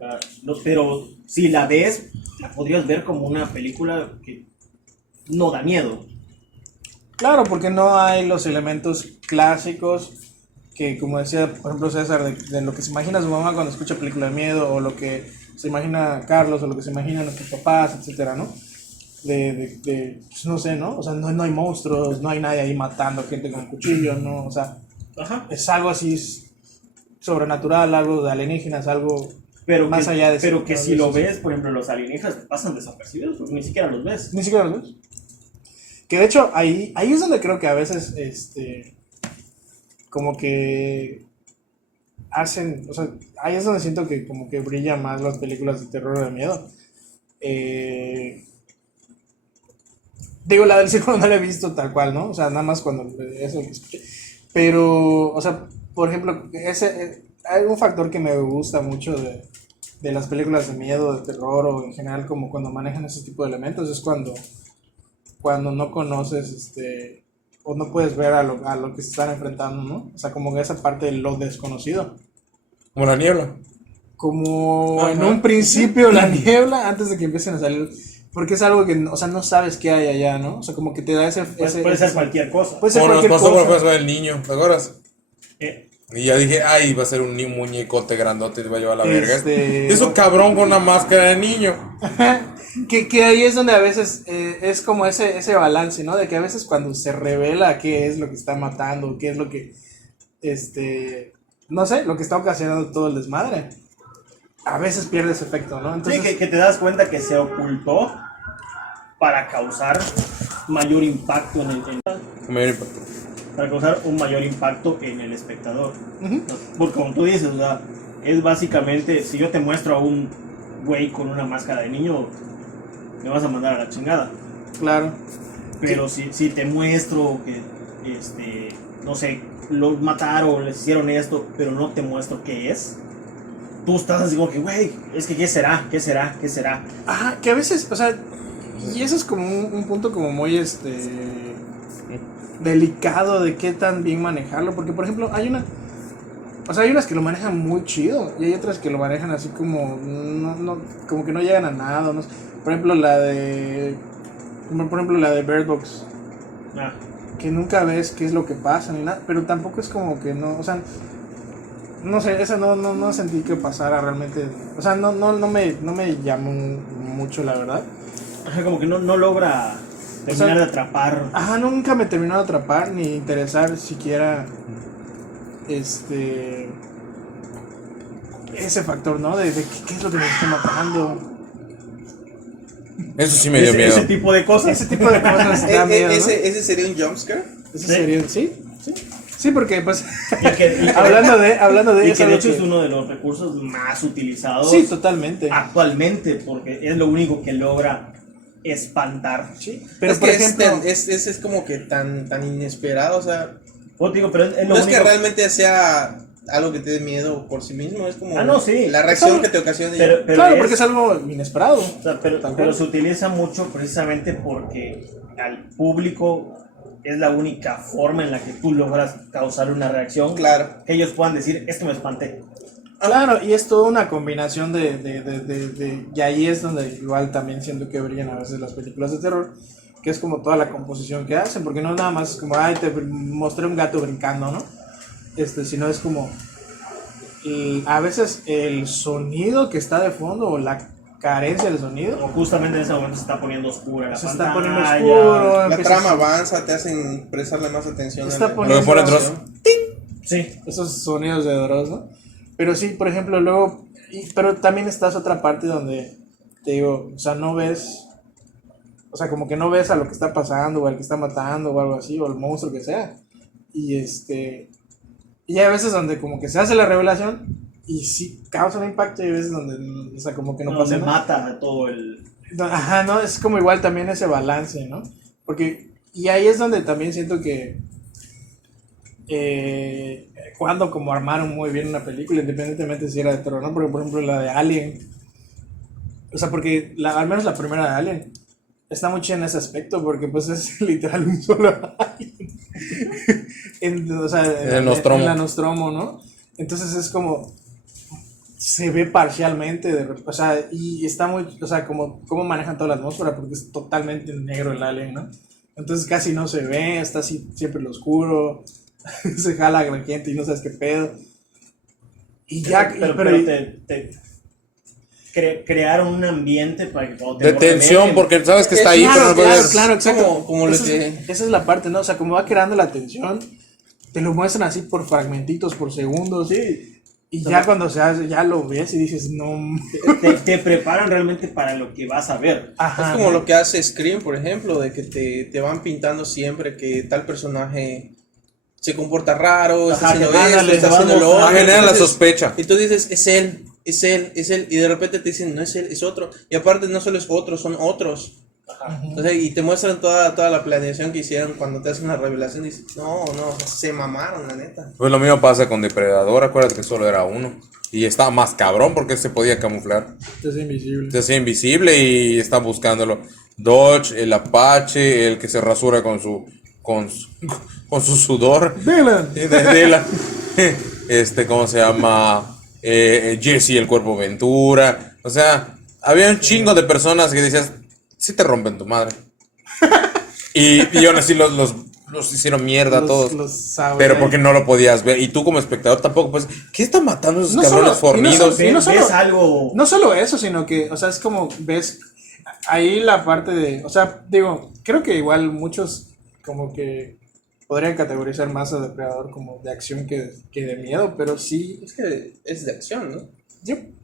Ah, no, pero si la ves, la podrías ver como una película que no da miedo. Claro, porque no hay los elementos clásicos que, como decía, por ejemplo, César, de lo que se imagina su mamá cuando escucha película de miedo, o lo que se imagina Carlos, o lo que se imagina nuestros papás, etcétera, ¿no? Pues no sé, ¿no? O sea, no hay monstruos, no hay nadie ahí matando gente con cuchillo, ¿no? O sea, Ajá. es algo así sobrenatural, algo de alienígenas, algo Pero más que, allá de pero eso, que ¿no? si De lo eso. ves, por ejemplo, los alienígenas pasan desapercibidos porque ni siquiera los ves. Ni siquiera los ves. Que de hecho, ahí es donde creo que a veces, como que hacen, o sea, ahí es donde siento que como que brilla más las películas de terror o de miedo. Digo, la del círculo no la he visto tal cual, ¿no? O sea, nada más cuando eso que escuché. Pero, o sea, por ejemplo, hay un factor que me gusta mucho de las películas de miedo, de terror o en general como cuando manejan ese tipo de elementos, es cuando no conoces, o no puedes ver a lo que se están enfrentando, ¿no? O sea, como esa parte de lo desconocido. Como la niebla. Como Ajá. en un principio la niebla, antes de que empiecen a salir, porque es algo que, o sea, no sabes qué hay allá, ¿no? O sea, como que te da Puede ser cualquier cosa. puede ser Como nos cualquier pasó cuando cosa. fue el niño, ¿te acuerdas? Eh, Y ya dije, ay, va a ser un muñecote grandote y te va a llevar a la verga. Este- Es un cabrón con una máscara de niño. Que ahí es donde a veces es como ese balance, ¿no? De que a veces cuando se revela qué es lo que está matando, qué es lo que, no sé, lo que está ocasionando todo el desmadre, a veces pierde ese efecto, ¿no? sí, Entonces, que te das cuenta que se ocultó para causar mayor impacto Mayor impacto. para causar un mayor impacto en el espectador. Ujú. Porque como tú dices, o sea, es básicamente, si yo te muestro a un güey con una máscara de niño, me vas a mandar a la chingada. Claro. Pero si te muestro que, no sé, los mataron, les hicieron esto, pero no te muestro qué es, tú estás así como que, güey, es que ¿qué será? ¿Qué será? ¿Qué será? Ajá, que a veces, o sea, y eso es como un punto como muy, delicado de qué tan bien manejarlo, porque por ejemplo, hay unas que lo manejan muy chido y hay otras que lo manejan así como, no, como que no llegan a nada, no sé. Por ejemplo, la de Bird Box, Ah, que nunca ves qué es lo que pasa ni nada, pero tampoco es como que no, o sea, no sé, esa no sentí que pasara realmente, o sea, no me llamó mucho, la verdad. ajá, como que no logra terminar de atrapar. Ajá, nunca me terminó de atrapar ni interesar siquiera ese factor, ¿no? De qué es lo que nos está matando. Eso sí me dio miedo. Ese tipo de cosas. Ese tipo de cosas da miedo, ¿no? Ese sería un jumpscare. Ese Sí. sería, ¿sí? Sí, porque pues Y hablando de que eso, de lo hecho que- es uno de los recursos más utilizados sí, totalmente. actualmente, porque es lo único que logra espantar. Sí, pero Es por que ejemplo, es como que tan Pues inesperado, o sea, digo, pero es lo no es que único. realmente sea algo que te dé miedo por sí mismo, es como Ah, no, sí. la reacción Eso- que te ocasiona. Pero claro, porque es algo inesperado. o sea, Tal pero cual. se utiliza mucho precisamente porque al público es la única forma en la que tú logras causar una reacción. Claro. Que ellos puedan decir, esto me espanté. Claro, y es toda una combinación y ahí es donde igual también siento que brillan a veces las películas de terror, que es como toda la composición que hacen, porque no nada más es como, ay, te mostré un gato brincando, ¿no? Sino es como, a veces el sonido que está de fondo o la carencia del sonido O justamente en ese momento se está poniendo oscura la se está poniendo pantalla. oscuro, La empieza trama a- avanza, te hacen prestarle más atención Está a la poniendo- Lo que pone atrás. Sí. esos sonidos de Dross, ¿no? Pero sí, por ejemplo, luego, pero también está esa otra parte donde, te digo, o sea, no ves, o sea, como que no ves a lo que está pasando, o al que está matando, o algo así, o el monstruo que sea. Y y hay veces donde como que se hace la revelación, y sí causa un impacto, y hay veces donde, o sea, como que no No, pasa se nada. mata a todo el. Ajá, no, es como igual también ese balance, ¿no? Porque, y ahí es donde también siento que cuando como armaron muy bien una película, independientemente si era de terror, ¿no? Porque por ejemplo la de Alien, o sea, porque al menos la primera de Alien está muy chida en ese aspecto, porque pues es literal un solo alien. O sea, El Nostromo. en la Nostromo, ¿no? Entonces es como se ve parcialmente, o sea, y está muy, o sea, como cómo manejan toda la atmósfera, porque es totalmente negro el alien, ¿no? Entonces casi no se ve, está así siempre en lo oscuro, se jala a la gente y no sabes qué pedo. Y ya, Crearon un ambiente para que cuando te De lo tensión, revelen, porque sabes que está ahí, pero no puedes. claro, exacto. Como lo esa, que- esa es la parte, ¿no? O sea, como va creando la tensión, te lo muestran así por fragmentitos, por segundos, Sí. y ya cuando se hace, ya lo ves y dices, no. Te preparan realmente para lo que vas a ver. Ajá. Es como lo que hace Scream, por ejemplo, de que te van pintando siempre que tal personaje se comporta raro, está Ajá, haciendo que esto, ándale, está vamos, haciendo lo otro. genera la Entonces, sospecha. Y tú dices, es él, y de repente te dicen, no es él, es otro. Y aparte no solo es otro, son otros. O sea, y te muestran toda la planeación que hicieron cuando te hacen la revelación y dices, no, se mamaron, la neta. Pues lo mismo pasa con Depredador, acuérdate que solo era uno. Y estaba más cabrón porque se podía camuflar. Es invisible. Se hacía invisible y está buscándolo. Dodge, el Apache, el que se rasura con su sudor. Dylan. ¿Cómo se llama? Jesse, el Cuerpo Ventura. O sea, había un chingo de personas que decías, sí te rompen tu madre. y aún así los hicieron mierda a todos. Pero porque no lo podías ver. Y tú como espectador tampoco, pues, ¿qué están matando esos No cabrones solo- y no fornidos? solo- y no solo- ¿Ves algo? No solo eso, sino que, o sea, es como ves ahí la parte de, o sea, digo, creo que igual muchos como que podrían categorizar más a Depredador como de acción que de miedo, pero sí, Es que es de acción, ¿no?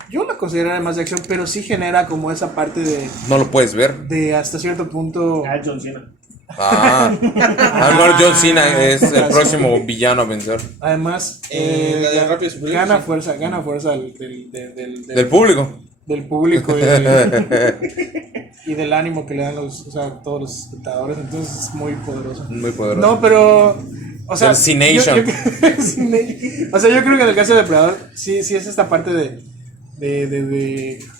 yo la consideraría más de acción, pero sí genera como esa parte No lo puedes ver. de hasta cierto punto, Ah, John Cena. Ah, a lo mejor John Cena es el próximo villano a vencer. Además, La de Rápidos y Furiosos. gana fuerza Del público. del público y del ánimo que le dan o sea, todos los espectadores. Entonces es muy poderoso. Muy poderoso. No, pero, o sea, Del C-Nation. o sea, yo creo que en el caso de Depredador sí es esta parte de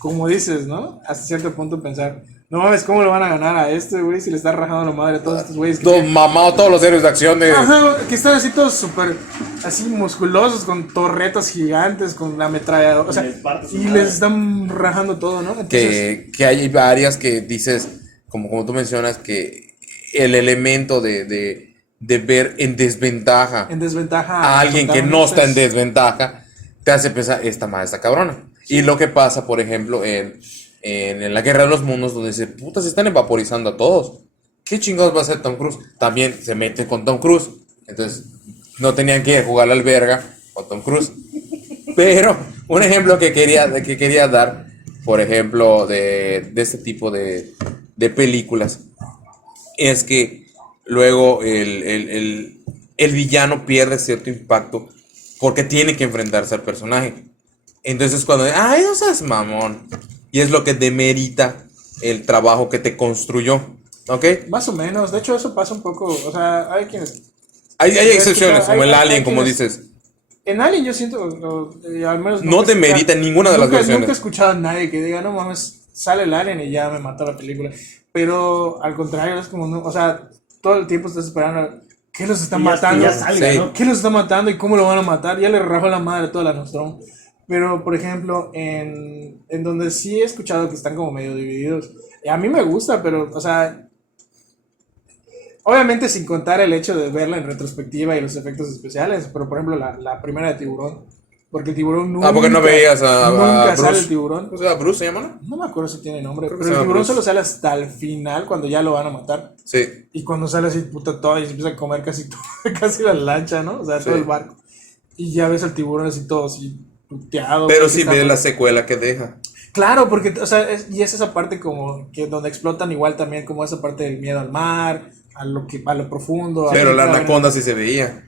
como dices, ¿no? Hasta cierto punto pensar, no mames, ¿cómo le van a ganar a este güey si le está rajando la madre a todos estos güeyes? Todo mamado, todos los héroes de acción de. Ajá, que están así todos súper, así musculosos, con torretas gigantes, con la ametralladora, o sea, y les están rajando todo, ¿no? Entonces, Que hay varias que dices, como tú mencionas, que el elemento de ver en desventaja en desventaja a alguien que no está en desventaja, te hace pensar, esta madre está cabrona. Y lo que pasa, por ejemplo, en la Guerra de los Mundos, donde se se están evaporizando a todos. ¿Qué chingados va a hacer Tom Cruise? También se mete con Tom Cruise. Entonces, no tenían que jugar la alberga con Tom Cruise. Pero, un ejemplo que quería dar, por ejemplo, de este tipo de películas, es que luego el villano pierde cierto impacto porque tiene que enfrentarse al personaje. Entonces cuando, ay, no seas mamón. Y es lo que demerita el trabajo que te construyó, ¿ok? más o menos, de hecho eso pasa un poco, o sea, hay quienes... Hay excepciones, como el hay Alien, como quienes- dices. En Alien yo siento, al menos... No te merita ninguna de las versiones. Nunca he escuchado a nadie que diga, no mames, sale el Alien y ya me mató la película. Pero al contrario, es como, no, o sea, todo el tiempo estás esperando, ¿qué los están matando? Ya salga, Sí. ¿no? ¿Qué los está matando y cómo lo van a matar? Ya le rajó la madre a toda la Nostromo. Pero, por ejemplo, en donde sí he escuchado que están como medio divididos, y a mí me gusta, pero, o sea, obviamente sin contar el hecho de verla en retrospectiva y los efectos especiales, pero por ejemplo la primera de Tiburón, porque el tiburón nunca... Porque no veías nunca a sale Bruce. el tiburón. O sea, Bruce se llama, ¿no? No me acuerdo si tiene nombre, Creo que pero se el llama tiburón Bruce. solo sale hasta el final, cuando ya lo van a matar. Sí. Y cuando sale así, puta, todo y se empieza a comer casi todo, casi la lancha, ¿no? O sea, todo Sí. el barco. Y ya ves al tiburón así todo así puteado. Pero porque sí está ves muy- la secuela que deja. Claro, porque, o sea, y es esa parte como que donde explotan igual también como esa parte del miedo al mar, a lo profundo. a Pero lo la que- anaconda sí se veía.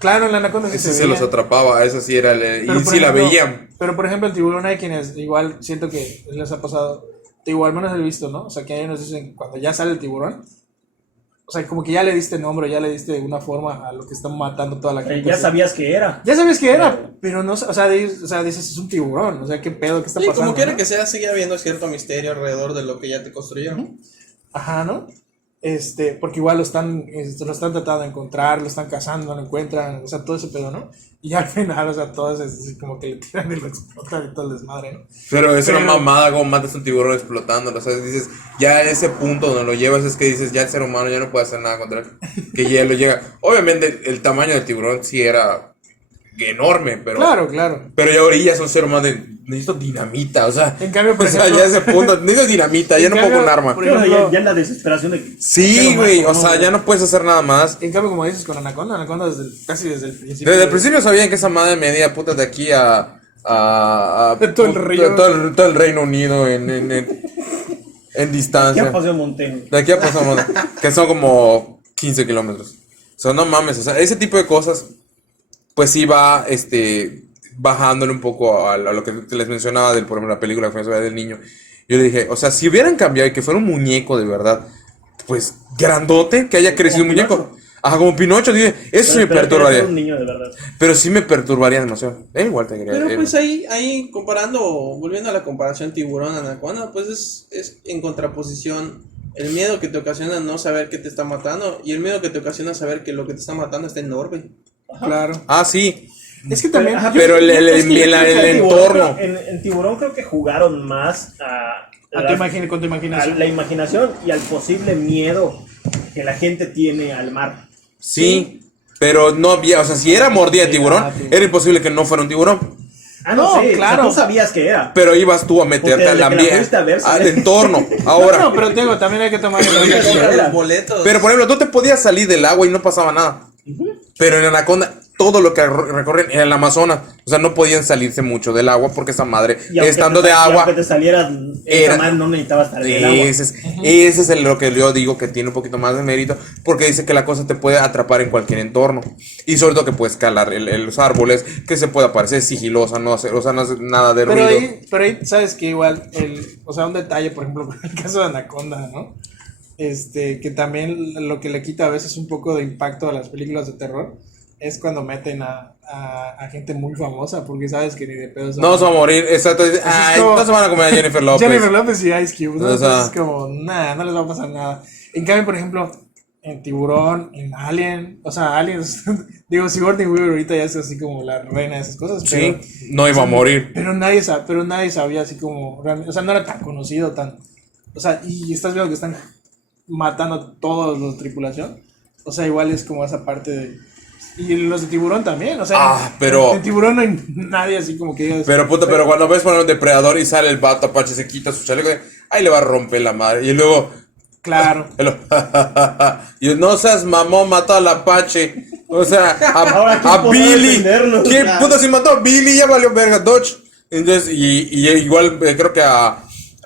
Claro, en la anaconda sí Ese se se los veía. atrapaba, eso sí era. Pero, Y por sí la ejemplo, veían. Pero por ejemplo el tiburón hay quienes igual siento que les ha pasado, igual menos he visto, ¿no? O sea, que hay unos dicen cuando ya sale el tiburón, o sea, como que ya le diste nombre, ya le diste una forma a lo que están matando toda la gente. Ya así. sabías que era. Ya sabes que era, pero no, o sea, dices, es un tiburón, o sea, qué pedo, qué está Sí, pasando. como quiera ¿no? que sea, sigue habiendo cierto misterio alrededor de lo que ya te construyeron. Ajá, ¿no? Porque igual lo están tratando de encontrar, lo están cazando, no lo encuentran, o sea, todo ese pedo, ¿no? Y al final, o sea, todos es así como que le tiran y lo explotan y todo el desmadre, ¿no? Pero es una Pero- mamada como matas a un tiburón explotándolo. O sea, dices, ya a ese punto donde lo llevas es que dices, ya el ser humano ya no puede hacer nada contra él. Que ya lo llega. Obviamente el tamaño del tiburón sí era enorme, pero. Claro, claro. Pero ya ahora ya es un ser humano de. Necesito dinamita, o sea. En cambio, por o sea, ejemplo- ya ese punto. Necesito dinamita, ya En no puedo cambio, con arma. por Pero ejemplo- ya en la desesperación de que. Sí, pero güey, más, o sea, ¿no? ya no puedes hacer nada más. En cambio, como dices con Anaconda casi desde el principio. Desde el principio sabían que esa madre medía putas de aquí a Todo el río. todo el Reino Unido en ¿Qué distancia. ha pasado en Monteno? De aquí a pasamos, que son como 15 kilómetros. O sea, no mames, o sea, ese tipo de cosas, pues sí va, bajándole un poco a lo que les mencionaba del, por ejemplo, la película que fue sobre del niño. Yo le dije, o sea, si hubieran cambiado y que fuera un muñeco de verdad, pues grandote, que haya crecido un Como muñeco. Pinocho. Ajá, como Pinocho, dije, eso sí me Pero perturbaría. era un niño de verdad. Pero sí me perturbaría demasiado. Igual te quería. Pero pues ahí comparando, volviendo a la comparación tiburón-anaconda, pues es en contraposición el miedo que te ocasiona no saber que te está matando y el miedo que te ocasiona saber que lo que te está matando está enorme. Claro. Ah, sí. Es que también. Ajá, Pero el es que yo creo que el en Tiburón, entorno. En Tiburón creo que jugaron más Con tu a imaginación. la imaginación y al posible miedo que la gente tiene al mar. Sí, pero no había, o sea, si era mordida de tiburón, era imposible que no fuera un tiburón. Ah, no, No, sí, claro. o sea, tú sabías que era. Pero ibas tú a meterte Porque al desde que la ambiente, fuiste a ver, al ¿sabes? entorno. Ahora, No, pero te digo, también hay que tomar en Comprar cuenta. los boletos. pero por ejemplo, tú te podías salir del agua y no pasaba nada. Pero en Anaconda, todo lo que recorren en el Amazonas. O sea, no podían salirse mucho del agua porque esa madre, Y aunque estando te de agua, aunque te salieras, esa madre no necesitaba estar en el agua. ese es lo que yo digo que tiene un poquito más de mérito, porque dice que la cosa te puede atrapar en cualquier entorno. Y sobre todo que puedes escalar los árboles, que se puede aparecer sigilosa, no hacer, o sea, no hace nada de ruido. Pero ahí, sabes que igual, o sea, un detalle, por ejemplo, con el caso de Anaconda, ¿no? Que también lo que le quita a veces un poco de impacto a las películas de terror es cuando meten a gente muy famosa, porque sabes que ni de pedo No se va a morir, exacto. Ay, como- no se van a comer a Jennifer López. Jennifer López y Ice Cube, ¿no? O sea- Entonces es como, nada, no les va a pasar nada. En cambio, por ejemplo, en Tiburón, en Alien, o sea, Aliens, digo, Sigourney Weaver ahorita ya es así como la reina de esas cosas, pero, Sí, no iba a morir. pero nadie sabía así como, realmente, o sea, no era tan conocido, o sea, y estás viendo que están matando a todos los de tripulación, o sea, igual es como esa parte de... Y los de Tiburón también, o sea, pero- en Tiburón no hay nadie así como que digas, Pero puta, pero cuando ves por un depredador y sale el vato Apache, se quita su chaleco, ahí le va a romper la madre. Y luego, claro. y no seas mamón, mató al Apache. O sea, Ahora, ¿quién a podrá Billy. defendernos? ¿Quién Claro. puta si mató a Billy? Ya valió verga, Dodge. Entonces, y igual creo que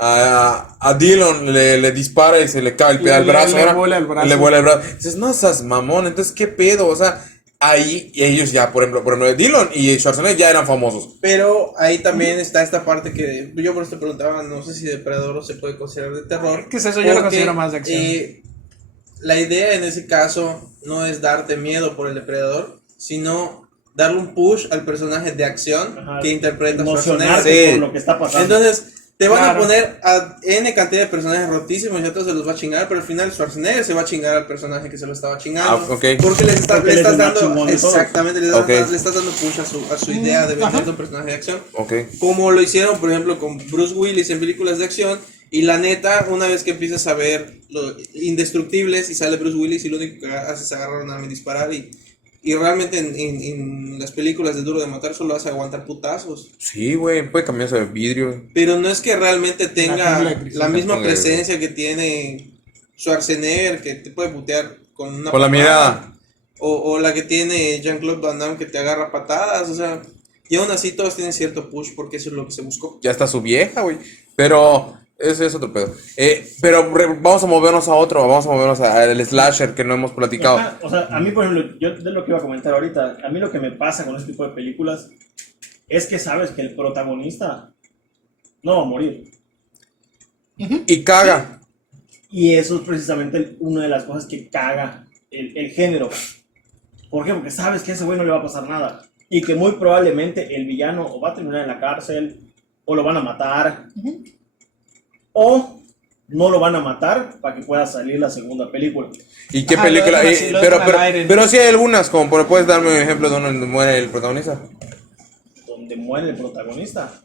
a Dillon le dispara y se le cae el brazo. le ahora, vuela el brazo. Le vuela el brazo. Dices, no seas mamón, entonces, ¿qué pedo? O sea, ahí y ellos ya, por ejemplo, Dillon y Schwarzenegger ya eran famosos. Pero ahí también está esta parte que yo por eso te preguntaba, no sé si Depredador se puede considerar de terror. ¿Qué es eso? Yo lo porque, considero más de acción. La idea en ese caso no es darte miedo por el depredador, sino darle un push al personaje de acción Ajá, que interpreta emocionarte Schwarzenegger. Sí. por lo que está pasando. Entonces, te van Claro. a poner a N cantidad de personajes rotísimos y a todos se los va a chingar, pero al final Schwarzenegger se va a chingar al personaje que se lo estaba chingando. Ah, ok. Porque le estás Porque él es el más dando, chingón de todos. exactamente, le Ok. estás dando push a su idea de vender un personaje de acción. Ok. Como lo hicieron, por ejemplo, con Bruce Willis en películas de acción. Y la neta, una vez que empiezas a ver los Indestructibles y sale Bruce Willis y lo único que hace es agarrar un arma y disparar. Y realmente en las películas de Duro de Matar solo hace aguantar putazos. Sí, güey, puede cambiarse de vidrio. Pero no es que realmente tenga jungla de cristal. la misma La jungla de- presencia que tiene Schwarzenegger, que te puede putear con una Con la patada. mirada. O la que tiene Jean-Claude Van Damme, que te agarra patadas. O sea, y aún así todos tienen cierto push porque eso es lo que se buscó. Ya está su vieja, güey. Pero ese es otro pedo. Pero vamos a movernos a otro. Vamos a movernos al slasher que no hemos platicado. Ajá, o sea, a mí, por ejemplo, yo de lo que iba a comentar ahorita, a mí lo que me pasa con este tipo de películas es que sabes que el protagonista no va a morir. Y caga. Y eso es precisamente una de las cosas que caga el género. ¿Por qué? Porque sabes que a ese güey no le va a pasar nada. Y que muy probablemente el villano o va a terminar en la cárcel, o lo van a matar, o no lo van a matar para que pueda salir la segunda película. ¿Y qué Ajá, película? lo dejan así, lo Pero, dejan al aire, ¿no? pero sí hay algunas, como puedes darme un ejemplo de donde muere el protagonista. Donde muere el protagonista.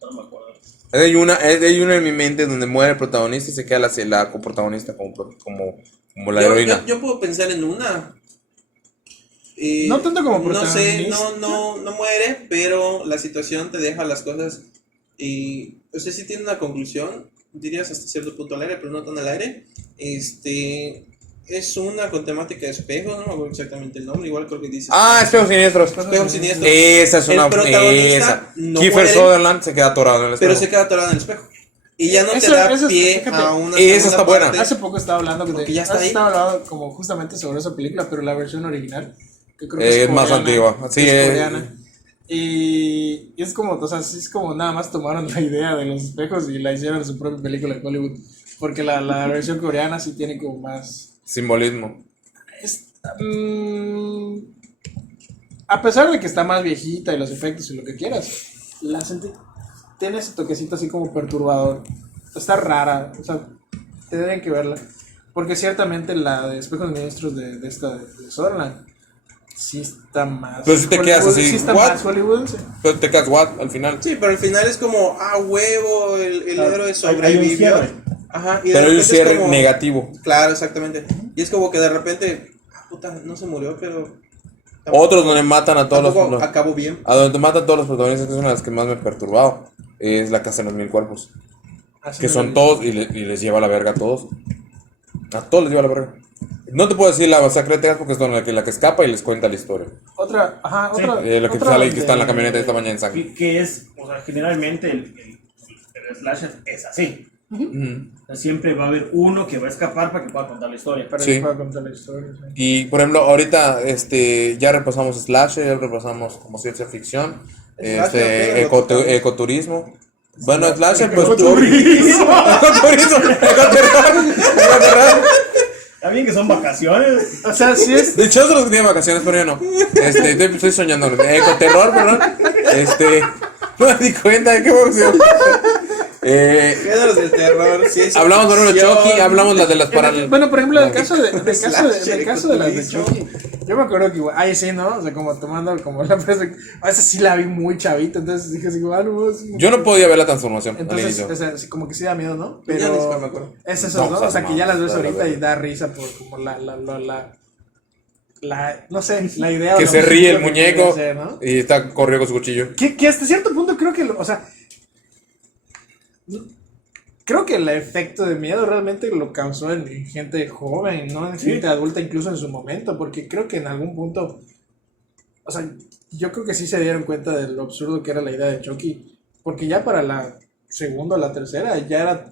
No me acuerdo. Hay una en mi mente donde muere el protagonista y se queda la coprotagonista como la heroína. Yo puedo pensar en una. No tanto como No sé, protagonista. no muere, pero la situación te deja las cosas. Y no sé si tiene una conclusión, dirías hasta cierto punto al aire, pero no tan al aire. Es una con temática de espejos, no me acuerdo exactamente el nombre, igual creo que dice. Espejos siniestros. Espejos siniestros. Esa es El una. protagonista Esa. no Kiefer muere, Sutherland se queda atorado en el espejo. pero se queda atorado en el espejo. Y ya no te Eso- da eso es- pie fíjate, a una esa segunda está buena. parte. Hace poco estaba hablando Porque ya está ahí. estaba hablando como justamente sobre esa película, pero la versión original, que creo Es que es más coreana, antigua. Sí, es coreana. Y es como, o sea, sí es como nada más tomaron la idea de los espejos y la hicieron su propia película de Hollywood. Porque la versión coreana sí tiene como más... Simbolismo. A pesar de que está más viejita y los efectos y lo que quieras, tiene ese toquecito así como perturbador. Está rara, o sea, tendrían que verla. Porque ciertamente la de Espejos Ministros de esta de Sutherland sí está más. Pero sí te quedas así, Sí está ¿what? más hollywoodense. Pero te quedas what al final. Sí, pero al final es como, huevo, el Claro, héroe hay un sobrevivió. cierre. Ajá, y de Pero hay un repente es cierre como- negativo. Claro, exactamente. Y es como que de repente, puta, no se murió, pero. Otros donde matan a todos tampoco los. acabó bien. A donde matan a todos los protagonistas, que es una de las que más me ha perturbado. Es La Casa de los Mil Cuerpos. Así Que me son lo- todos y les lleva la verga a todos. A todos les lleva la verga. No te puedo decir la masacre de Texas porque es la que escapa y les cuenta la historia. Otra, ajá, Sí. otra. La que otra sale y que donde- está en la camioneta esta mañana en sangre. Que es, o sea, generalmente el slasher es así. Ujú. O sea, siempre va a haber uno que va a escapar para que pueda contar la historia. Para Sí. que pueda contar la historia. Sí. Y por ejemplo, ahorita ya repasamos slasher, ya repasamos como ciencia ficción, Slasher, ok, lo ecoturismo. Bueno, slasher, pues Ecoturismo. ecoturismo, ecoterror. Está bien que son vacaciones. O sea, sí es. De hecho, son los que tienen vacaciones, pero yo no. Estoy soñando. Ecoterror, perdón. No me di cuenta de qué emoción. Géneros del terror, ciencia Hablamos por ejemplo de ficción. Chucky, hablamos las de las paralelas. Bueno, por ejemplo, del No. caso de las de Ecoturismo. Chucky, yo me acuerdo que igual, ahí sí, ¿no? O sea, como tomando como la perspectiva, a veces sí la vi muy chavita, entonces dije así, no, sí. Yo no podía ver la transformación al Entonces, inicio. o sea, sí, como que sí da miedo, ¿no? Ya ni siquiera me Pero acuerdo. es eso, No, ¿no? o sea, O sea, que no, ya las ves la ahorita verdad. y da risa por como no sé, la idea. Que o se lo ríe el que podría muñeco ser, ¿no? y está corriendo con su cuchillo. Que hasta cierto punto creo que, o sea, creo que el efecto de miedo realmente lo causó en gente joven, no en Sí. gente adulta, incluso en su momento, porque creo que en algún punto, o sea, yo creo que sí se dieron cuenta de lo absurdo que era la idea de Chucky, porque ya para la segunda o la tercera ya era,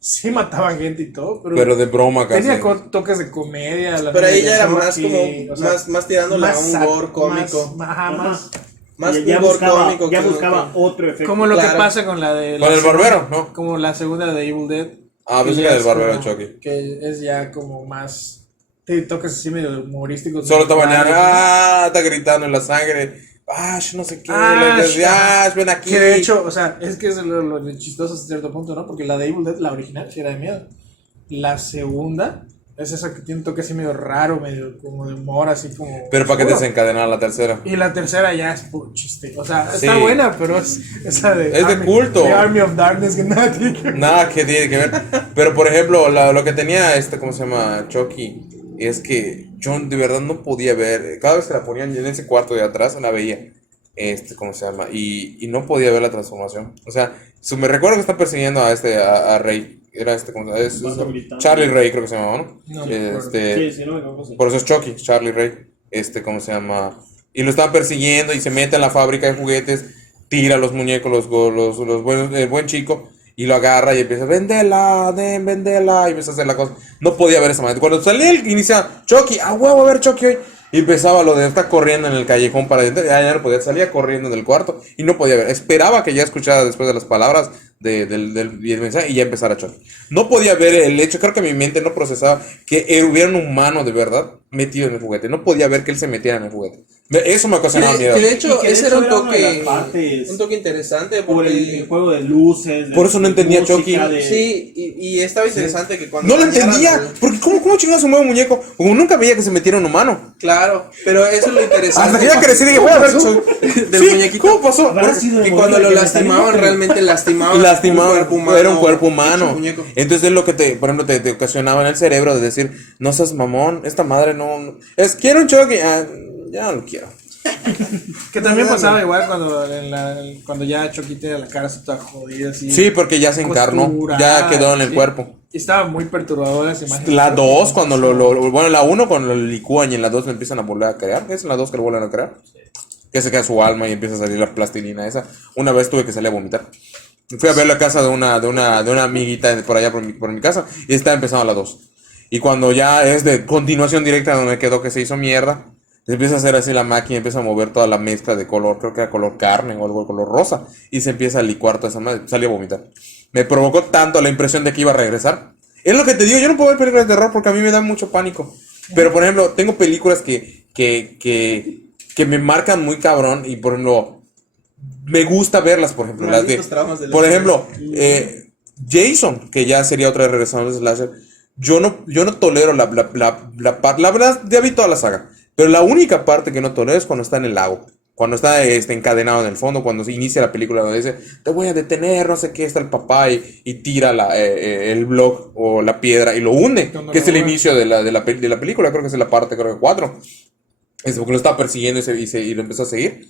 sí mataban gente y todo, pero de broma casi. tenía toques de comedia. La Pero ahí novia ya era de más Chucky, como, o sea, más tirándole a un sat- gore cómico. Ajá, más. Más ya un gore buscaba, cómico. ya que buscaba que- otro efecto. Como lo que Claro. pasa con la de... Con la el segunda- barbero, ¿no? Como la segunda de Evil Dead. Ah, pensé ya que del es barbero de como- Chucky. Que es ya como más... Te toques así medio humorísticos. Solo está bañando, raros, está gritando en la sangre. No sé qué. Ash, Ven aquí. Que de hecho, o sea, es que es lo chistoso hasta cierto punto, ¿no? Porque la de Evil Dead, la original, sí era de miedo. La segunda es esa que tiene un toque así medio raro, medio como de humor, así como... Pero para que oscuro. desencadenar la tercera. Y la tercera ya es puro chiste. O sea, Sí. está buena, pero es esa de... Es de culto. The Army of Darkness, que nada tiene que ver. Nada que tiene que ver. Pero por ejemplo, lo que tenía ¿cómo se llama? Chucky. Es que yo de verdad no podía ver. Cada vez que la ponían en ese cuarto de atrás, la veía. ¿Cómo se llama? Y no podía ver la transformación. O sea, me recuerdo que está persiguiendo a Ray. Era ¿cómo se llama? Cuando gritaba. Charlie Ray, creo que se llamaba, ¿no? No me acuerdo. Sí, sí, no me equivoco, sí. Por eso es Chucky, Charlie Ray. ¿Cómo se llama? Y lo están persiguiendo y se mete en la fábrica de juguetes, tira los muñecos, los buenos, el buen chico, y lo agarra y empieza, vendela, vendela, y empieza a hacer la cosa. No podía ver esa manera. Cuando salía el inicia Chucky, huevo, a ver Chucky hoy. Y empezaba lo de estar corriendo en el callejón para adentro, ya no podía, salía corriendo del cuarto y no podía ver. Esperaba que ya escuchara después de las palabras del mensaje y ya empezara Chucky. No podía ver el hecho, creo que mi mente no procesaba que hubiera un humano de verdad metido en el juguete. No podía ver que él se metiera en el juguete. Eso me ocasionaba miedo. Que de hecho, Y que de ese hecho era era una de las un partes toque interesante Por el porque... juego de luces. de Por eso no entendía música, Chucky. de- Sí, y estaba interesante que cuando... No lo dañaran entendía, el- porque ¿cómo chingados se mueve un muñeco? Como nunca veía que se metiera un humano. Claro, pero eso es lo interesante. Hasta que ya crecí y dije, voy a ver Del Sí, muñequito. ¿Cómo pasó? Habrá Porque- sido de Y cuando morir lo que lastimaban, metalito, realmente lastimaban. era un cuerpo humano. Pinche muñeco. Entonces es lo que por ejemplo, te ocasionaba en el cerebro de decir, no seas mamón, esta madre quiero un Chucky, ya no lo quiero. Que también pasaba igual cuando ya Chucky tenía la cara toda jodida así. Sí, porque ya se encarnó, ya costurada, quedó en el sí. cuerpo. Y estaba muy perturbadora esa imagen. La 2, cuando bueno, la 1 cuando lo licúan y en la 2 lo empiezan a volver a crear, es en la 2 que lo vuelven a crear. Que se queda su alma y empieza a salir la plastilina esa. Una vez tuve que salir a vomitar. Fui a ver la casa de una amiguita por allá por mi casa y está empezando la 2. Y cuando ya es de continuación directa donde quedó que se hizo mierda, se empieza a hacer así la máquina, empieza a mover toda la mezcla de color, creo que era color carne o algo de color rosa, y se empieza a licuar toda esa madre, salí a vomitar. Me provocó tanto la impresión de que iba a regresar. Es lo que te digo, yo no puedo ver películas de terror porque a mí me da mucho pánico. Pero por ejemplo, tengo películas que me marcan muy cabrón y por ejemplo, me gusta verlas, por ejemplo. Malditos traumas de la por serie. ejemplo, Jason, que ya sería otra de regresando de Slasher. Yo no tolero la verdad, ya vi toda la saga. Pero la única parte que no tolero es cuando está en el lago. Cuando está encadenado en el fondo, cuando se inicia la película donde dice, te voy a detener, no sé qué, está el papá y tira el block o la piedra y lo hunde, Cuando que es lo el hunde. inicio de la película, creo que es la parte 4. Es porque lo está persiguiendo y lo empezó a seguir.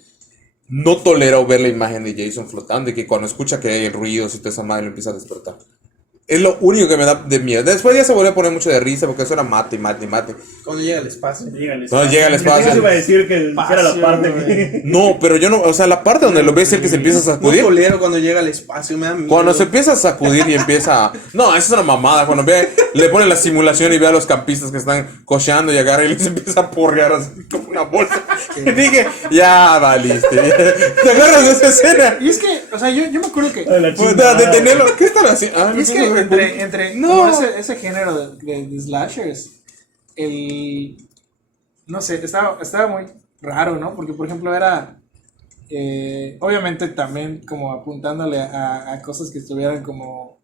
No tolero ver la imagen de Jason flotando y que cuando escucha que hay ruidos y toda esa madre lo empieza a despertar. Es lo único que me da de miedo. Después ya se volvió a poner mucho de risa porque eso era mate. Cuando llega al espacio. No llega al espacio. Yo iba a decir que era la parte que... No, pero yo no, o sea, la parte donde lo ves el que se empieza a No sacudir. tolero cuando llega al espacio, me da miedo. Cuando se empieza a sacudir y empieza. No, eso es una mamada. Cuando le ponen la simulación y ve a los campistas que están cocheando y agarra y les empieza a porrear así como una bolsa. Y dije, ya valiste. ¿Te agarras de esa escena? Y es que, o sea, yo me acuerdo que. Pues, de tenerlo. ¿Qué están haciendo? Ah, Y es que entre No. como ese género de slashers, no sé, estaba muy raro, ¿no? Porque, por ejemplo, era, obviamente también como apuntándole a cosas que estuvieran como,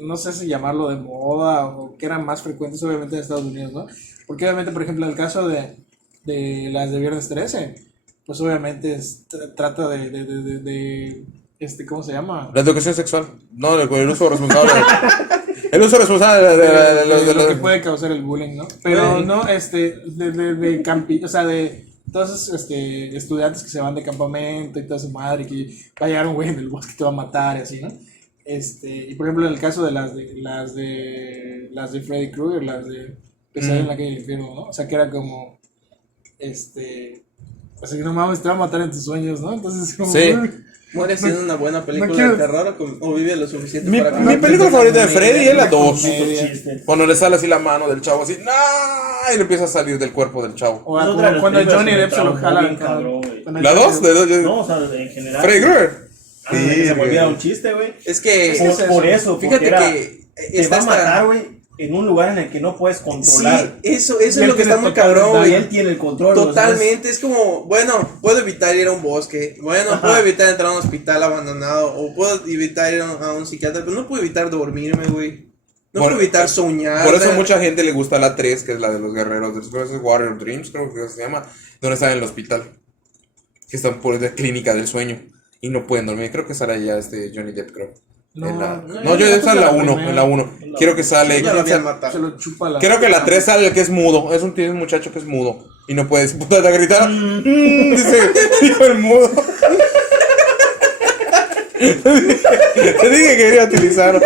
no sé si llamarlo de moda o que eran más frecuentes, obviamente, en Estados Unidos, ¿no? Porque, obviamente, por ejemplo, el caso de las de Viernes 13, pues, obviamente, trata de ¿cómo se llama? La educación sexual. No, el uso responsable. El uso responsable de lo que puede causar el bullying, ¿no? Pero Sí. no, de campi, o sea, de todos esos estudiantes que se van de campamento y toda su madre, que va a llegar un güey en el bosque que te va a matar y así, ¿no? Y por ejemplo, en el caso de las de Freddy Krueger, las de Pesadilla en la calle del infierno, ¿no? O sea, que era como, o sea, que no mames, te va a matar en tus sueños, ¿no? Entonces, como, Sí. ¿Muere siendo una buena película quiero- de terror o vive lo suficiente Mi para película favorita de Freddy es la 2. Chiste. Cuando le sale así la mano del chavo, así, ¡nah! Y le empieza a salir del cuerpo del chavo. o Es otra de las cuando películas Johnny que me Depp se lo traumó jala bien acá, cabrón, güey. cuando ¿La Johnny 2? Depp- No, o sea, en general. Freddy Krueger. Antes de que se me olvidara un chiste, güey. Es que, Por eso, fíjate porque era, que te va a matar, güey, en un lugar en el que no puedes Sí, controlar. eso Y es él lo que tiene está muy total cabrón, Y güey. él tiene el control. o sea, Totalmente, es como, bueno, puedo evitar ir a un bosque, bueno, puedo evitar entrar a un hospital abandonado, o puedo evitar ir a un psiquiatra, pero no puedo evitar dormirme, güey. No puedo evitar soñar. Por eso o sea, mucha gente le gusta la 3, que es la de los guerreros. Después es Warrior Dreams, creo que se llama. Donde están en el hospital. Que están por la clínica del sueño. Y no pueden dormir. Creo que sale ya Johnny Depp, creo. No, En la- no, no, yo no, esa es la la 1. primera. En la 1. Quiero que sale. ya lo habían se matado. lo chupa la... Creo que la 3 sale el que es mudo. Es un muchacho que es mudo. Y no puede puta de gritar. Dice, dijo el mudo. Te dije que quería utilizarlo.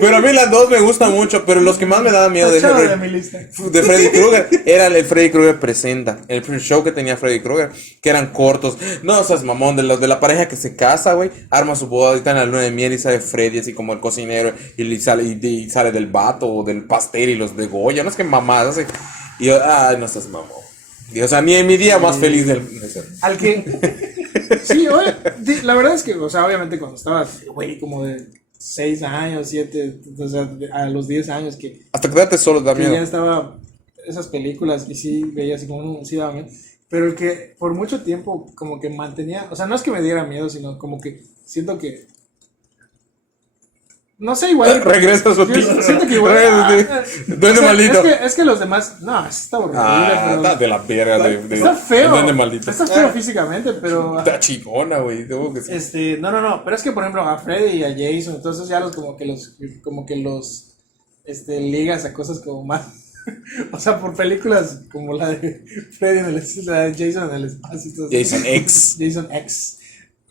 Pero a mí las dos me gustan mucho. Pero los que más me daban miedo Tachado de de mi lista. Freddy Krueger era el Freddy Krueger Presenta. El show que tenía Freddy Krueger. Que eran cortos. No seas mamón. De los de la pareja que se casa, güey. Arma su boda y está en la luna de miel. Y sale Freddy así como el cocinero. Y sale del vato o del pastel y los degolla. No es que mamadas. Así. Y yo, ay, no seas mamón. Y, o sea, ni en mi día más feliz del. Al que... Sí, oye, la verdad es que, o sea, obviamente cuando estaba, güey, como de 6 años, 7, o sea, a los 10 años que Hasta quedarte solo da ya miedo. estaba esas películas y sí veía así como, sí daba miedo, pero el que por mucho tiempo como que mantenía, o sea, no es que me diera miedo, sino como que siento que, no sé, igual. Regresa a su yo tío. siento que igual. Duende maldito. Es que los demás, no, está horrible, pero Está de la verga. De está feo. el duende maldito. Está feo físicamente, pero. Está chingona, güey. Tengo que sí. No, pero es que por ejemplo a Freddy y a Jason, entonces ya los ligas a cosas como más, o sea, por películas como la de Freddy la de Jason en el espacio, entonces, Jason X. Jason X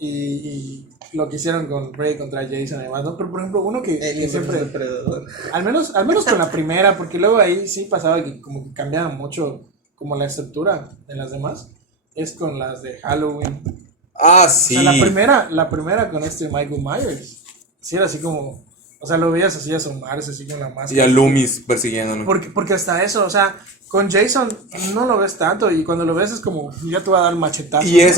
y lo que hicieron con Freddy contra Jason y demás, ¿no? Pero por ejemplo uno que siempre, depredador. al menos con la primera, porque luego ahí sí pasaba que como que cambiaban mucho como la estructura en las demás, es con las de Halloween. Ah, sí. O sea, la primera con Michael Myers, sí era así como, o sea, lo veías así asomarse así con la máscara. Y a Loomis persiguiéndolo. Porque hasta eso, o sea, con Jason no lo ves tanto y cuando lo ves es como, ya te va a dar machetazo. Y es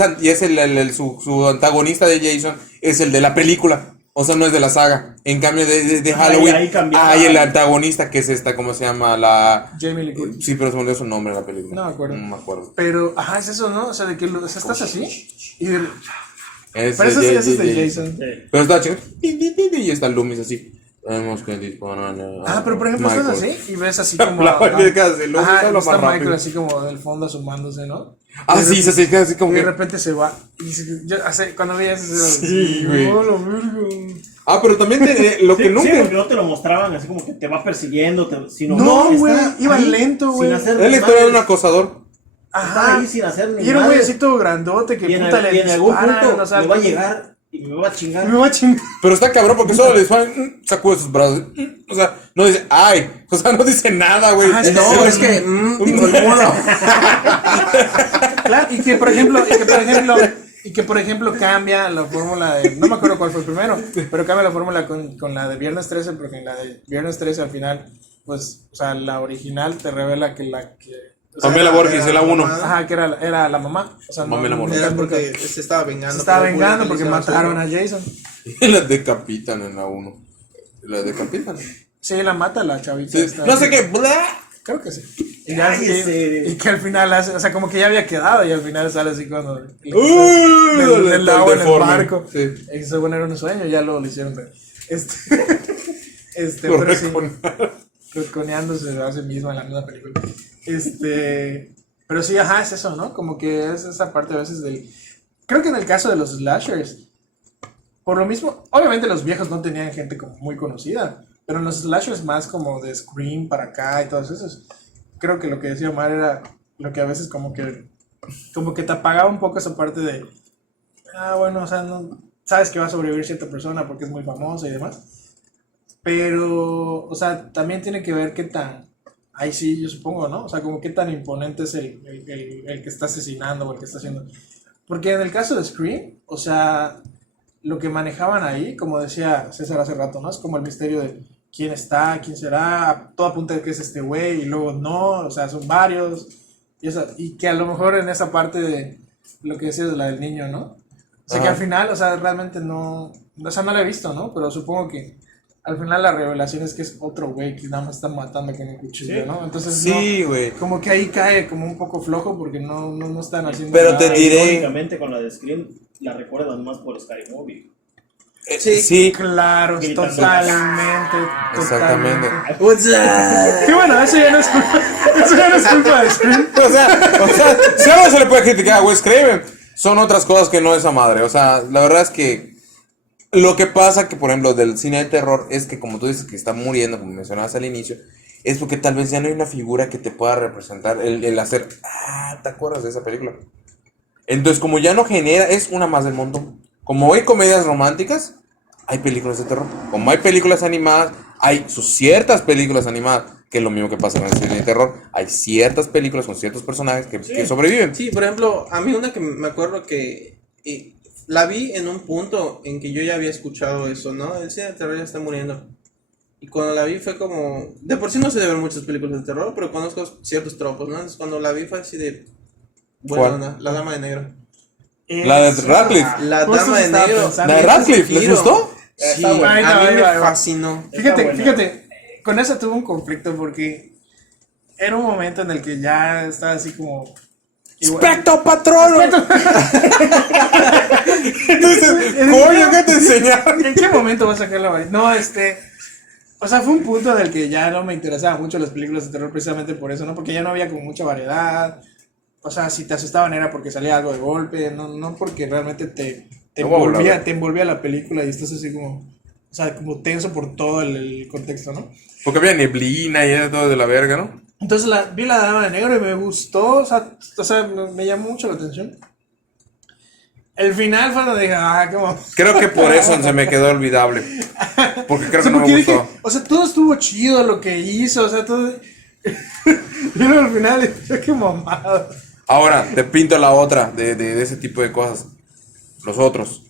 su antagonista de Jason es el de la película. O sea, no es de la saga. En cambio de Halloween, ahí cambiaba. hay el antagonista que es esta, ¿cómo se llama? Jamie Lee Curtis. Sí, pero se me olvidó su nombre en la película. No me acuerdo. No me acuerdo. Pero, ajá, es eso, ¿no? O sea, de que o sea, estás así y Es, pero eso eh, es de eh, Jason. Sí. Pero está chido. Y está Loomis así. Tenemos que disponer. Pero por ejemplo Michael. estás así y ves así como. La marca de Loomis ajá, habla está más Michael rápido. así como del fondo asomándose, ¿no? Sí, se acerca así como Y de que. repente se va. Y cuando veías eso, Sí, güey. ¡oh, la verga! Pero también lo que Sí, nunca. porque no te lo mostraban así como que te va persiguiendo, sino No, güey, está iba ahí lento, güey. sin hacer Es la historia de un madres. acosador. Está ahí sin hacer ni Y era un madres. güeycito grandote que Y en, puta le y en algún disparan, punto o sea, le va a llegar y me va a chingar. Me voy a chingar. Pero está cabrón porque solo le dispara, sacude sus brazos. O sea, no dice, ay. O sea, no dice nada, güey. Ah, No, es que. Digo, el mono. Claro, y que por ejemplo cambia la fórmula de, no me acuerdo cuál fue el primero, pero cambia la fórmula con la de Viernes 13, porque en la de Viernes 13 al final, pues, o sea, la original te revela que o sea, Pamela Borges, es la 1. ajá, que era la mamá, o sea, Pamela Borges. Era porque se estaba vengando. se estaba por el bullying vengando que porque le hicieron mataron a Jason. Y la decapitan en la 1. La decapitan. Sí, la mata la chavita. Sí. esta. No sé qué. Bla. Creo que sí. Cállese. Y que al final hace, o sea, como que ya había quedado y al final sale así cuando Del del agua en el deforme. barco. Sí. Y según era un sueño, ya lo hicieron. Este, Lo pero sí, reconaron. retconeándose a sí misma en la misma película. Pero sí, ajá, es eso, ¿no? Como que es esa parte a veces del. Creo que en el caso de los slashers, por lo mismo, obviamente los viejos no tenían gente como muy conocida, pero en los slashers más como de Scream para acá y todos esos, creo que lo que decía Omar era lo que a veces como que te apagaba un poco esa parte de, bueno, o sea, no, sabes que va a sobrevivir cierta persona porque es muy famosa y demás, pero, o sea, también tiene que ver qué tan, ahí sí, yo supongo, ¿no? O sea, como qué tan imponente es el que está asesinando o el que está haciendo. Porque en el caso de Scream, o sea, lo que manejaban ahí, como decía César hace rato, ¿no? Es como el misterio de quién está, quién será, todo apunta de que es este güey y luego no, o sea, son varios. Y que a lo mejor en esa parte de lo que decías de la del niño, ¿no? O sea, que al final, o sea, realmente no, o sea, no la he visto, ¿no? Pero supongo que al final la revelación es que es otro güey que nada más está matando con un cuchillo, Sí. ¿no? Entonces, Sí, güey. como que ahí cae como un poco flojo porque no están haciendo Pero nada. te diré- Irónicamente, con la de Scream, la recuerdan más por Scary Movie. Sí. Claro, Gritando. totalmente. Exactamente. What's up? Qué bueno, eso ya no es culpa de Scream. O sea, si algo se le puede criticar a Wes Craven, son otras cosas que no esa madre. O sea, la verdad es que lo que pasa que, por ejemplo, del cine de terror es que, como tú dices, que está muriendo, como mencionabas al inicio, es porque tal vez ya no hay una figura que te pueda representar el hacer, ¿te acuerdas de esa película? Entonces, como ya no genera, es una más del montón. Como hay comedias románticas, hay películas de terror. Como hay películas animadas, hay ciertas películas animadas, que es lo mismo que pasa con el cine de terror. Hay ciertas películas con ciertos personajes que sobreviven. Sí, por ejemplo, a mí una que me acuerdo que la vi en un punto en que yo ya había escuchado eso, ¿no? El cine de terror ya está muriendo. Y cuando la vi fue como... De por sí no sé de ver muchas películas de terror, pero conozco ciertos tropos, ¿no? Entonces cuando la vi fue así de... Buena ¿Cuál? onda, La Dama de Negro. La de Radcliffe. La Justo Dama se de estaba Negro. pensando. ¿La de Radcliffe? ¿Les Giro. gustó? Sí, Está buena. Ahí va, a mí ahí me va, ahí va. fascinó. Fíjate, con eso tuve un conflicto porque era un momento en el que ya estaba así como... ¡Specto Patrono! Entonces, coño, ¿qué te enseñaron? ¿En qué momento va a sacar la varita? No, o sea, fue un punto en el que ya no me interesaban mucho las películas de terror precisamente por eso, ¿no? Porque ya no había como mucha variedad. O sea, si te asustaban era porque salía algo de golpe, no porque realmente te envolvía la película y estás así como, o sea, como tenso por todo el contexto, ¿no? Porque había neblina y era todo de la verga, ¿no? Entonces vi la Dama de Negro y me gustó, o sea, me llamó mucho la atención. El final fue donde dije, qué Creo que por eso se me quedó olvidable. Porque creo que no me porque gustó. dije, o sea, todo estuvo chido lo que hizo, o sea, todo... Y luego al final dije, qué mamada. Ahora, te pinto la otra de ese tipo de cosas. Los Otros.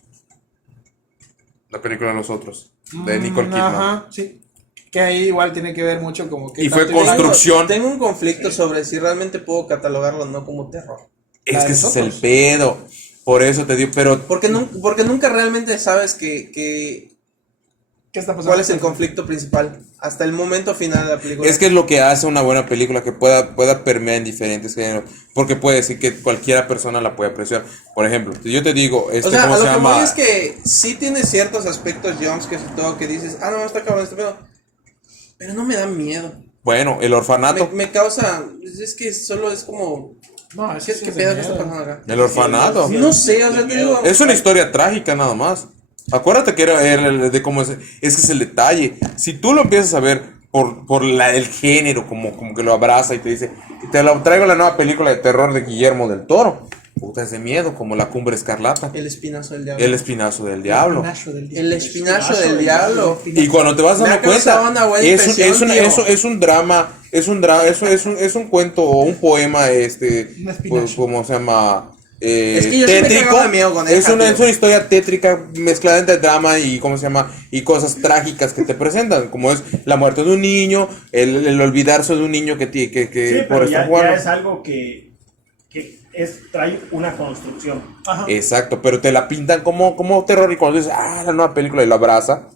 La película Los Otros. De Nicole Kidman. Ajá, sí. Que ahí igual tiene que ver mucho como que... Y fue tanto- construcción. Tengo un conflicto sobre si realmente puedo catalogarlo o no como terror. Es La que de ese es el nosotros. pedo. Por eso te digo, pero Porque nunca realmente sabes que ¿Qué está pasando? cuál es el conflicto principal hasta el momento final de la película. es que es lo que hace una buena película que pueda permear en diferentes géneros. Porque puede decir que cualquiera persona la puede apreciar. Por ejemplo, si yo te digo, o sea, ¿cómo a se lo que llama? voy es que sí tiene ciertos aspectos jumpscares y todo que dices, no, está cabrón este pedo. Pero no me da miedo. Bueno, El Orfanato. Me causa, es que solo es como, No, es ¿qué pedo que está pasando acá? El Orfanato. Sí, No sé, o sea, te digo, Es una historia trágica nada más. Acuérdate que era de cómo es. Ese es el detalle. Si tú lo empiezas a ver por el género, como que lo abraza y te dice, te traigo la nueva película de terror de Guillermo del Toro. puta, es de miedo, como La Cumbre Escarlata, El espinazo del diablo. El Espinazo del Diablo. El espinazo del diablo. Y cuando te vas Me dando ha causado cuenta, una buena es impresión, tío. un drama, es un cuento o un poema, Un espinazo. ¿cómo se llama? Es que yo sí me Tétrico. cagaba de miedo con es esa, una, tío. es una historia tétrica mezclada entre drama y, ¿cómo se llama? Y cosas trágicas que te presentan, como es la muerte de un niño, el olvidarse de un niño que Sí, por pero estar ya jugando. es algo que trae una construcción. Ajá. Exacto, pero te la pintan como terror y cuando tú dices, la nueva película y lo abraza.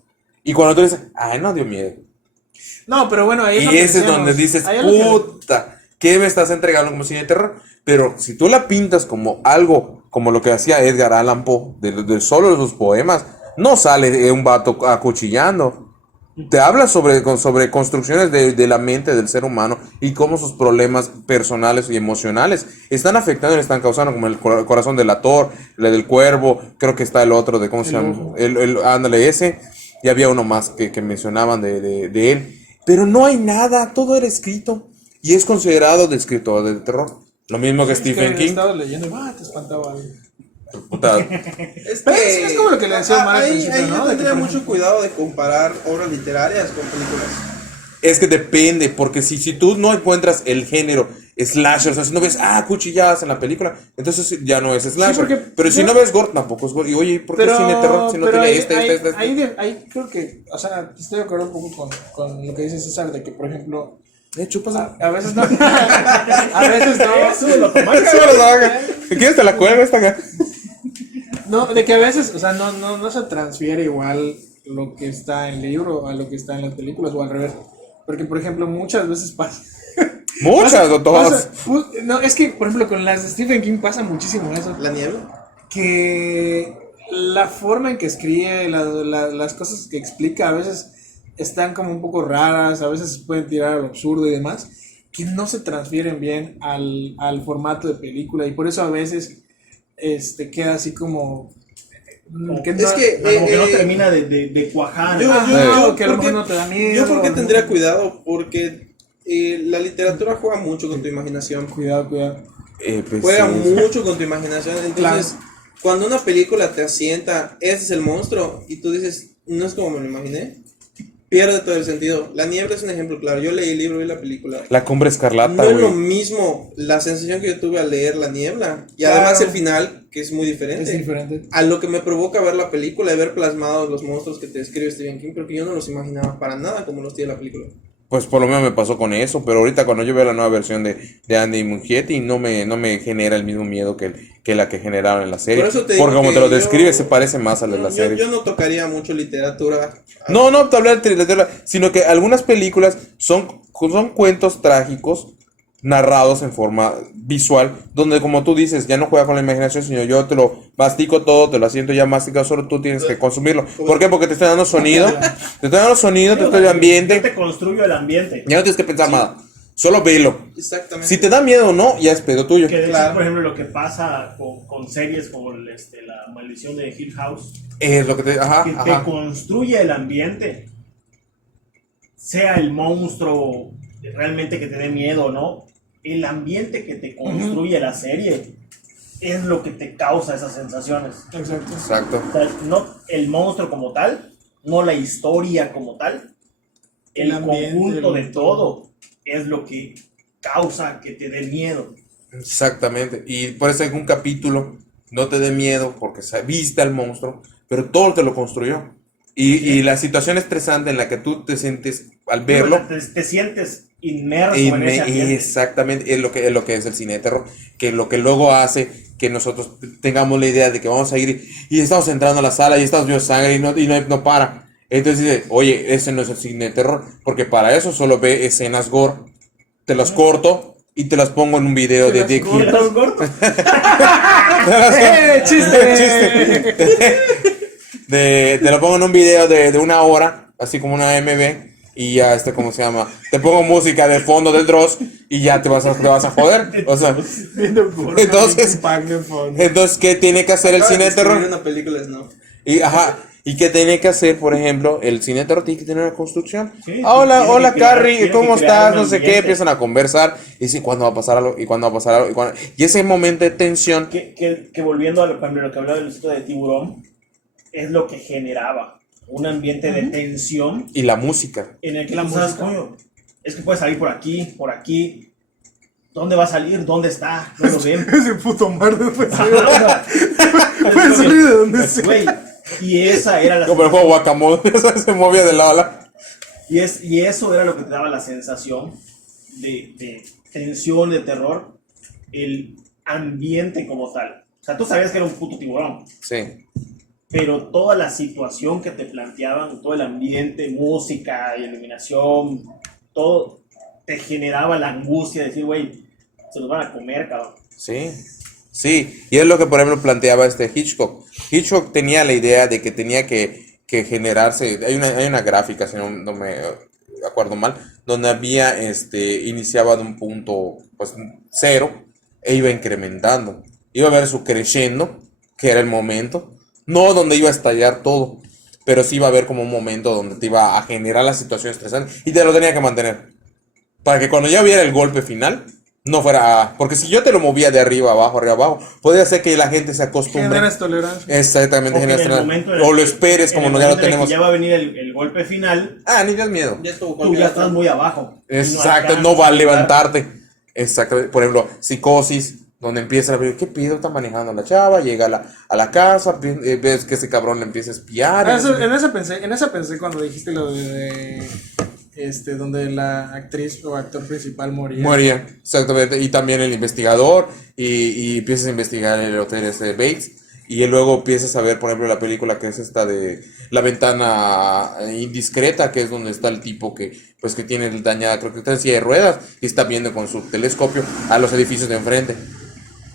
Y cuando tú dices, no dio miedo. No, pero bueno, ahí es lo Y que ese es decíamos. donde dices, Ahí es lo que- puta, ¿qué me estás entregando como cine de terror? Pero si tú la pintas como algo, como lo que hacía Edgar Allan Poe, de solo de sus poemas, no sale un vato acuchillando. Te habla sobre construcciones de la mente del ser humano y cómo sus problemas personales y emocionales están afectando y le están causando, como el corazón del Thor, el del cuervo, creo que está el otro de, ¿cómo se llama? ojo. Ándale, ese. Y había uno más que mencionaban de él. Pero no hay nada, todo era escrito. Y es considerado de escritor de terror. Lo mismo que Es que Stephen King. estabas leyendo y te espantaba algo. Puta, Es Pero es como lo que le decía Omar al ahí, principio, ahí ¿no? yo De que, tendría por mucho ejemplo- cuidado de comparar obras literarias con películas. es que depende, porque si tú no encuentras el género slasher, o sea, si no ves, cuchilladas en la película, entonces ya no es slasher. porque pero si yo- no ves gore, tampoco es gore. Y oye, ¿por qué cine de terror si no pero tiene ahí, este? ahí creo que, o sea, estoy de acuerdo un poco con lo que dice César, de que, por ejemplo, Chupas. a veces no, a veces no, Súbelo, Tomás. ¿Quieres te la cuelga esta acá? no, de que a veces, o sea, no se transfiere igual lo que está en el libro a lo que está en las películas o al revés, porque, por ejemplo, muchas veces pasa. Muchas o todas. No, es que, por ejemplo, con las de Stephen King pasa muchísimo eso. La niebla. Que la forma en que escribe, las cosas que explica a veces están como un poco raras, a veces se pueden tirar al absurdo y demás, que no se transfieren bien al formato de película y por eso a veces queda así como... que Es que, Como que no termina de cuajar. Yo, que a lo ¿por mejor qué- no te da miedo. yo porque ¿no? tendría cuidado, porque la literatura juega mucho con tu imaginación. Cuidado. Pues Juega sí. mucho con tu imaginación. Entonces, cuando una película te asienta, ese es el monstruo, y tú dices, no es como me lo imaginé, pierde todo el sentido. La niebla es un ejemplo claro. Yo leí el libro y la película. La Cumbre Escarlata, No es lo güey. mismo la sensación que yo tuve al leer La Niebla, y Claro. además el final, que es muy diferente. Es diferente. A lo que me provoca ver la película y ver plasmados los monstruos que te describe Stephen King, porque yo no los imaginaba para nada como los tiene la película. Pues por lo menos me pasó con eso, pero ahorita cuando yo veo la nueva versión de Andy Muschietti no me genera el mismo miedo que la que generaron en la serie. Por eso te digo Porque como que te lo yo- describe se parece más a la de la Yo, serie. yo no tocaría mucho literatura. No, te hablo de literatura, sino que algunas películas son cuentos trágicos narrados en forma visual, donde como tú dices, ya no juega con la imaginación, sino yo te lo mastico todo, te lo asiento ya masticado, solo tú tienes que consumirlo. ¿Por qué? Porque te estoy dando sonido, te estoy dando ambiente, Yo te construyo el ambiente. ya no tienes que pensar nada, solo velo. Exactamente. Si te da miedo o no, ya es pedo tuyo. Que de hecho, Claro. por ejemplo, lo que pasa con series como la maldición de Hill House, Es lo que te... que Ajá. te construye el ambiente, sea el monstruo realmente que te dé miedo o no, el ambiente que te construye la serie es lo que te causa esas sensaciones. Exacto. Exacto. O sea, no el monstruo como tal, no la historia como tal, el El ambiente, conjunto el de todo es lo que causa que te dé miedo. Exactamente. Y por eso en un capítulo no te dé miedo porque viste al monstruo, pero todo te lo construyó. Y la situación estresante en la que tú te sientes al verlo. Te sientes inmerso en ese ambiente. Exactamente, es lo que es el cine de terror, que lo que luego hace que nosotros tengamos la idea de que vamos a ir y estamos entrando a la sala y estamos viendo sangre y no para. Entonces dice, oye, ese no es el cine de terror, porque para eso solo ve escenas gore, te las corto y te las pongo en un video de Dick Hill. ¿Cortos, cortos? ¡Chiste! Te lo pongo en un video de una hora, así como una MV, y ya ¿cómo se llama? Te pongo música de fondo del Dross y ya te vas a joder. O sea, entonces, ¿qué tiene que hacer el cine de terror? Una película es no. Y Y que tiene que hacer, por ejemplo, el cine de terror tiene que tener una construcción. Sí, Hola, tiene hola que crear- Carrie, tiene ¿cómo que crear estás? un No sé qué, ambiente. empiezan a conversar. Y dicen, ¿cuándo va a pasar algo? ¿Y cuándo va a pasar algo? Y ese momento de tensión. Que volviendo a lo, por ejemplo, lo que hablaba del sitio de Tiburón, es lo que generaba un ambiente de tensión Y la música. en el que La tú sabes, música. coño, es que puede salir por aquí. ¿Dónde va a salir? ¿Dónde está? No lo ven. Ese puto mardo pues, Puede puede salir de donde sea. Güey, y esa era la Como el juego Guacamole, se movía de lado a lado. y eso era lo que te daba la sensación de tensión, de terror, el ambiente como tal. O sea, tú sabías que era un puto tiburón, Sí. pero toda la situación que te planteaban, todo el ambiente, música, iluminación, todo te generaba la angustia de decir, güey, se los van a comer, cabrón. Sí, sí, y es lo que por ejemplo planteaba Hitchcock. Hitchcock tenía la idea de que tenía que generarse, hay una gráfica, si no me acuerdo mal, donde había, iniciaba de un punto, pues, cero, e iba incrementando. Iba a ver su crescendo, que era el momento, no donde iba a estallar todo, pero sí iba a haber como un momento donde te iba a generar la situación estresante, y te lo tenía que mantener. Para que cuando ya viera el golpe final, no fuera. Porque si yo te lo movía de arriba abajo, podría ser que la gente se acostumbre. Generas tolerancia. Exactamente, O que en el generas. momento en O el lo que- esperes, en como el no ya lo momento en el que tenemos. ya va a venir el golpe final, Ah, ni das miedo. Ya estuvo tú ya cualquiera. estás muy abajo. Y Exacto, alcanzas no va a llegar. levantarte. Exacto. Por ejemplo, Psicosis, donde empieza la película. ¿Qué pido? Está manejando la chava, llega a la casa, ves que ese cabrón le empieza a espiar. En esa pensé cuando dijiste lo donde la actriz o actor principal moría. Moría, exactamente. Y también el investigador. Y empiezas a investigar el hotel de Bates. Y luego empiezas a ver, por ejemplo, la película que es esta de La ventana indiscreta, que es donde está el tipo que tiene dañada, creo que está en silla de ruedas, y está viendo con su telescopio a los edificios de enfrente.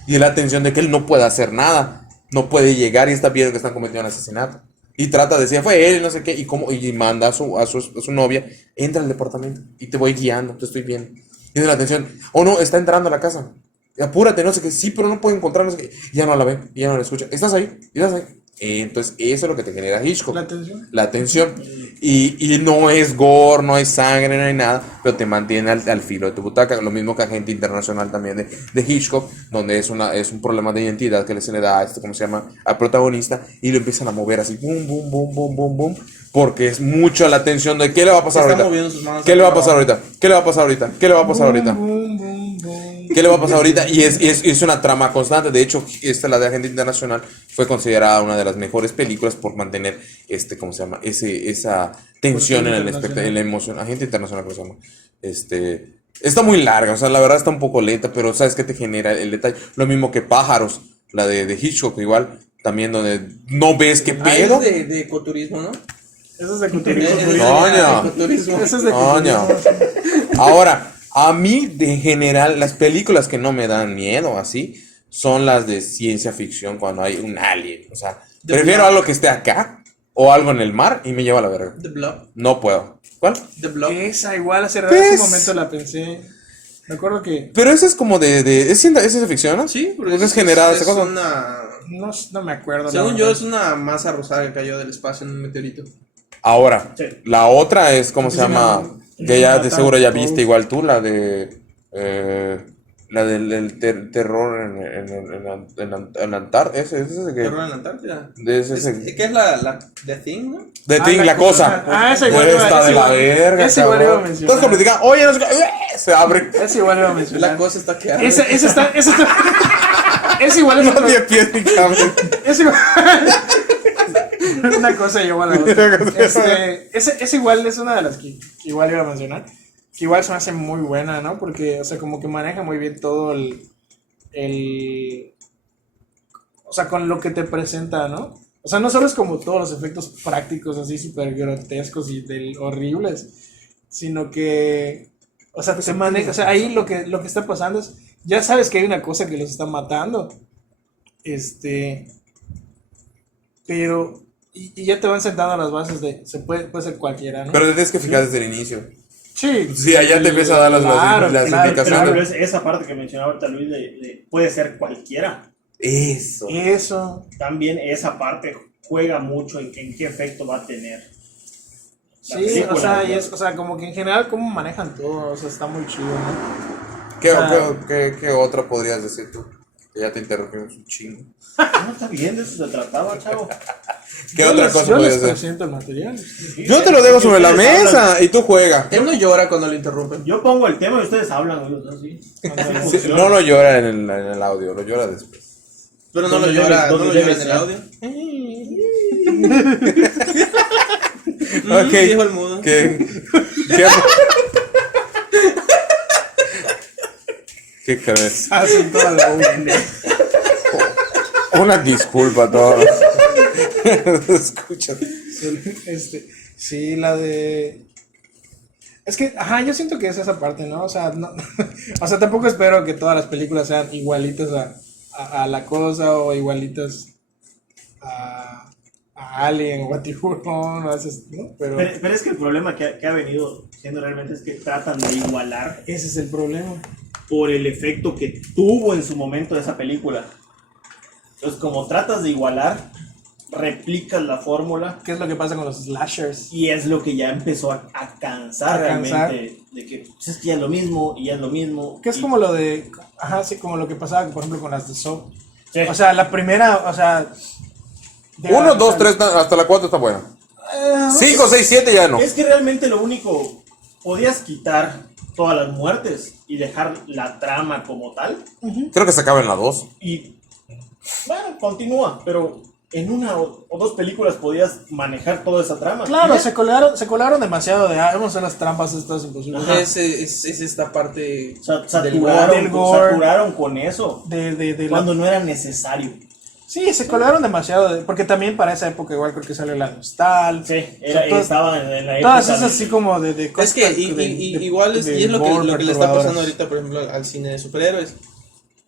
Y la atención de que él no puede hacer nada. No puede llegar y está viendo que están cometiendo un asesinato. Y trata de decir, fue él, no sé qué, y manda a su novia, entra al departamento y te voy guiando, te estoy viendo. Y de la atención, oh no, está entrando a la casa. Apúrate, no sé qué, sí, pero no puedo encontrar, no sé qué. Y ya no la ve, y ya no la escucha. ¿Estás ahí? ¿Estás ahí? Entonces, eso es lo que te genera Hitchcock. La atención. La atención. Y no es gore, no hay sangre, no hay nada, pero te mantiene al filo de tu butaca. Lo mismo que Agente Internacional también de Hitchcock, donde es un problema de identidad que se le da a ¿cómo se llama? Al protagonista, y lo empiezan a mover así, boom, boom, boom, boom, boom, boom, porque es mucho la tensión de qué le va a pasar Está ahorita. moviendo sus manos ¿Qué le va a arriba, pasar ahorita? ¿Qué le va a pasar ahorita? ¿Qué le va a pasar ahorita? Boom, boom, boom. ¿Qué le va a pasar ahorita? Y es una trama constante. De hecho, la de Agente Internacional fue considerada una de las mejores películas por mantener, ¿cómo se llama? Esa tensión en el espectáculo, en la emoción. Agente Internacional, ¿cómo se llama? Está muy larga, o sea, la verdad está un poco lenta, pero ¿sabes qué te genera el detalle? Lo mismo que Pájaros, la de Hitchcock, igual, también donde no ves qué pedo. Es de ecoturismo, ¿no? Eso es de Es culturismo. de Coño. ecoturismo. Eso es de Coño. culturismo. Ahora, a mí, de general, las películas que no me dan miedo, así, son las de ciencia ficción cuando hay un alien. O sea, The prefiero Blob. algo que esté acá o algo en el mar y me lleva a la verga. The Blob. No puedo. ¿Cuál? The Blob. Esa igual hace ¿Ves? momento la pensé. Me acuerdo que Pero eso es como es ciencia ficción, ¿no? Sí, Porque es generada esa cosa. no me acuerdo. Según la yo, verdad. es una masa rosada que cayó del espacio en un meteorito. Ahora, Sí. la otra es, ¿cómo se Sí, llama? no, Que ya no de tan seguro ya close. viste igual tú, la de... la del terror en la Antártida. Ese que... Terror en la Antártida. ¿Qué ¿Qué es la The Thing, no? The Thing, la cosa. Esa igual iba- Está esa de la igual- verga, esa igual iba a cabrón. mencionar. Estás complicado. Oye, no sé qué. Se abre. Esa igual iba a mencionar. La cosa está que arde. Esa está. Esa igual es No otro- tiene pies ni cabeza. Es igual. Una cosa llevó a la otra. Ese igual es una de las que igual iba a mencionar. Que igual se me hace muy buena, ¿no? Porque, o sea, como que maneja muy bien todo o sea, con lo que te presenta, ¿no? O sea, no solo es como todos los efectos prácticos así súper grotescos y horribles, sino que, o sea, te maneja, o sea, ahí lo que está pasando es, ya sabes que hay una cosa que los está matando. Pero y ya te van sentando las bases de puede ser cualquiera, ¿no? Pero te tienes que fijar desde el inicio. Sí. Sí, allá te empieza a dar las indicaciones. Pero esa parte que mencionaba ahorita Luis puede ser cualquiera. Eso. Eso. También esa parte juega mucho en qué efecto va a tener. La Sí, película, o sea, ¿no? o sea, como que en general cómo manejan todo, o sea, está muy chido, ¿no? ¿Qué, O sea, qué otra podrías decir tú? Que ya te interrumpimos un chingo. No, está bien, de eso se trataba, chavo. ¿Qué otra cosa yo les podrías decir? presento el material. Yo te lo dejo sobre la Ustedes mesa hablan. y tú juega. Él no llora cuando lo interrumpen. Yo pongo el tema y ustedes hablan, güey, así. Sí, no lo llora en el audio, lo llora después. Pero no lo ¿Dónde llora, debe- no dónde lo llora debe en el ser? audio. Ok. Dijo el mudo. ¿Qué, ¿qué crees? Hacen toda la una. Una disculpa a todos. Escucha. Sí, la de... Es que, ajá, yo siento que es esa parte, ¿no? O sea, no, o sea, tampoco espero que todas las películas sean igualitas a la cosa o igualitas a Alien o a Tiburón o a esas, ¿no? Pero es que el problema que ha venido siendo realmente es que tratan de igualar Ese es el problema. por el efecto que tuvo en su momento esa película. Entonces, como tratas de igualar, replicas la fórmula ¿Qué es lo que pasa con los slashers? y es lo que ya empezó a cansar A cansar. realmente. De que pues, es que ya es lo mismo y ya es lo mismo. Que es y- como lo de, ajá, sí, como lo que pasaba, por ejemplo, con las de Saw. Sí. O sea, la primera, o sea... 1, 2, 3, hasta la 4 está buena. 5, 6, 7 ya no. Es que realmente lo único, podías quitar todas las muertes y dejar la trama como tal. Creo que se acaba en la 2. Y bueno, continúa, pero en una o dos películas podías manejar toda esa trama. Claro, Y ya. se colaron demasiado de, vamos a hacer las trampas estas imposibles. Ajá. Es esta parte del del gore. saturaron con eso De la- cuando no era necesario. Sí, se colaron demasiado, porque también para esa época igual creo que salió la Nostal. Sí, todas- estaba en la época. Todas esas así como de cosas Es que igual es, y es lo que le está pasando perturbadoras. ahorita, por ejemplo, al cine de superhéroes.